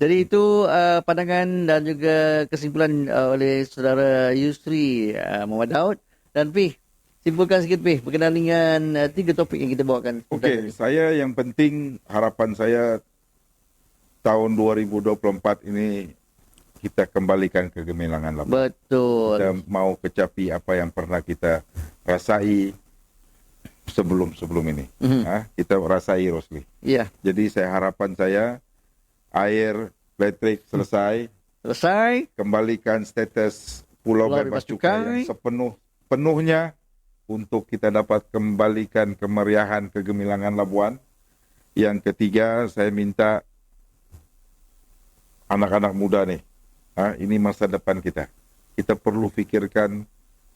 Jadi itu pandangan dan juga kesimpulan oleh saudara Yusri Muhammad Daud. Dan Pi, simpulkan sikit Pi berkenaan dengan tiga topik yang kita bawakan. Okey, saya yang penting, harapan saya tahun 2024 ini kita kembalikan kegemilangan Labuan. Betul. Kita mau kecapi apa yang pernah kita rasai sebelum ini. Kita rasai, Rosli. Ya, Jadi harapan saya, air, elektrik selesai, kembalikan status Pulau Bebas Cukai yang penuhnya untuk kita dapat kembalikan kemeriahan kegemilangan Labuan. Yang ketiga, saya minta anak-anak muda nih, ini masa depan kita. Kita perlu fikirkan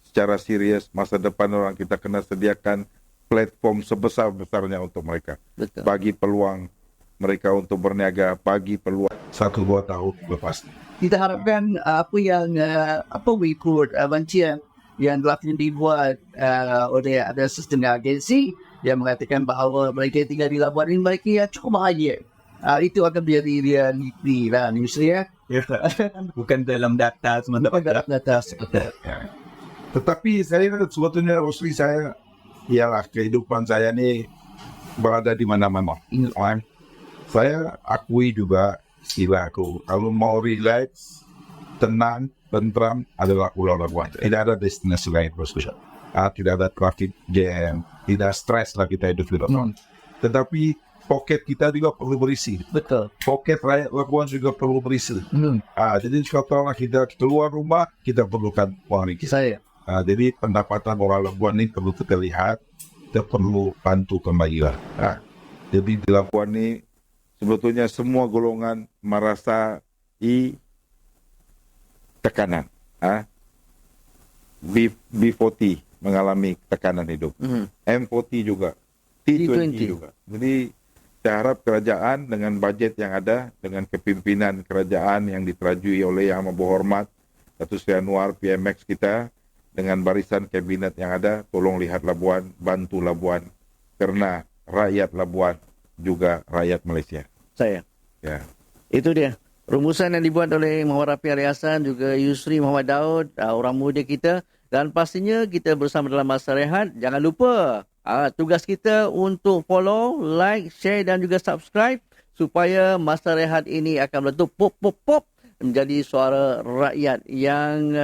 secara serius masa depan orang, kita kena sediakan platform sebesar-besarnya untuk mereka. betul. Bagi peluang mereka untuk berniaga, bagi peluang 1-2 tahun lepas. Kita harapkan apa yang report bancian yang telah dibuat oleh ada setengah agensi yang mengatakan bahawa mereka yang tinggal di Labuan ini mereka yang cukup bahagia. Itu akan menjadi realiti lah, Yusri ya. Bukan dalam data semata. Bukan dalam data semata. Tetapi saya sebetulnya, Rosli, saya ialah kehidupan saya ni berada di mana-mana. Saya akui juga istilah aku, kalau mau relax, tenang, tentram adalah Pulau Labuan. Tidak ada destinasi lain, Rosli. Tidak ada traffic jam, tidak stres lah kita hidup di Labuan. Tetapi poket kita juga perlu berisi. Betul. Poket rakyat Labuan juga perlu berisi. Jadi kalau kita keluar rumah, kita perlukan uang ringgit. Saya. Jadi pendapatan orang Labuan ini perlu kita lihat, kita perlu bantu kembali lah. Jadi di Labuan ini sebetulnya semua golongan merasai tekanan. B40 mengalami tekanan hidup. M40 juga. T20 juga. Jadi saya harap kerajaan dengan bajet yang ada, dengan kepimpinan kerajaan yang diterajui oleh Yang Amat Berhormat Datuk Seri Anwar PMX kita, dengan barisan kabinet yang ada, tolong lihat Labuan, bantu Labuan, karena rakyat Labuan juga rakyat Malaysia. Saya. Ya. Itu dia. Rumusan yang dibuat oleh Muhammad Rafi Ali Hassan, juga Yusri Muhammad Daud, orang muda kita. Dan pastinya kita bersama dalam masa rehat. Jangan lupa tugas kita untuk follow, like, share dan juga subscribe supaya masa rehat ini akan meletup pop menjadi suara rakyat yang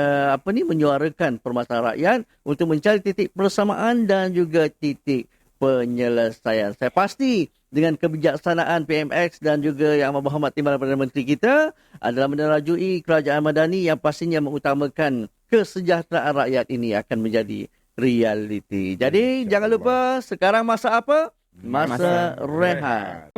menyuarakan permasalahan rakyat untuk mencari titik persamaan dan juga titik penyelesaian. Saya pasti dengan kebijaksanaan PMX dan juga Yang Amat Berhormat Timbalan Perdana Menteri kita adalah menerajui kerajaan madani yang pastinya mengutamakan kesejahteraan rakyat ini akan menjadi realiti. Jadi jangan lupa sekarang masa apa? Masa rehat.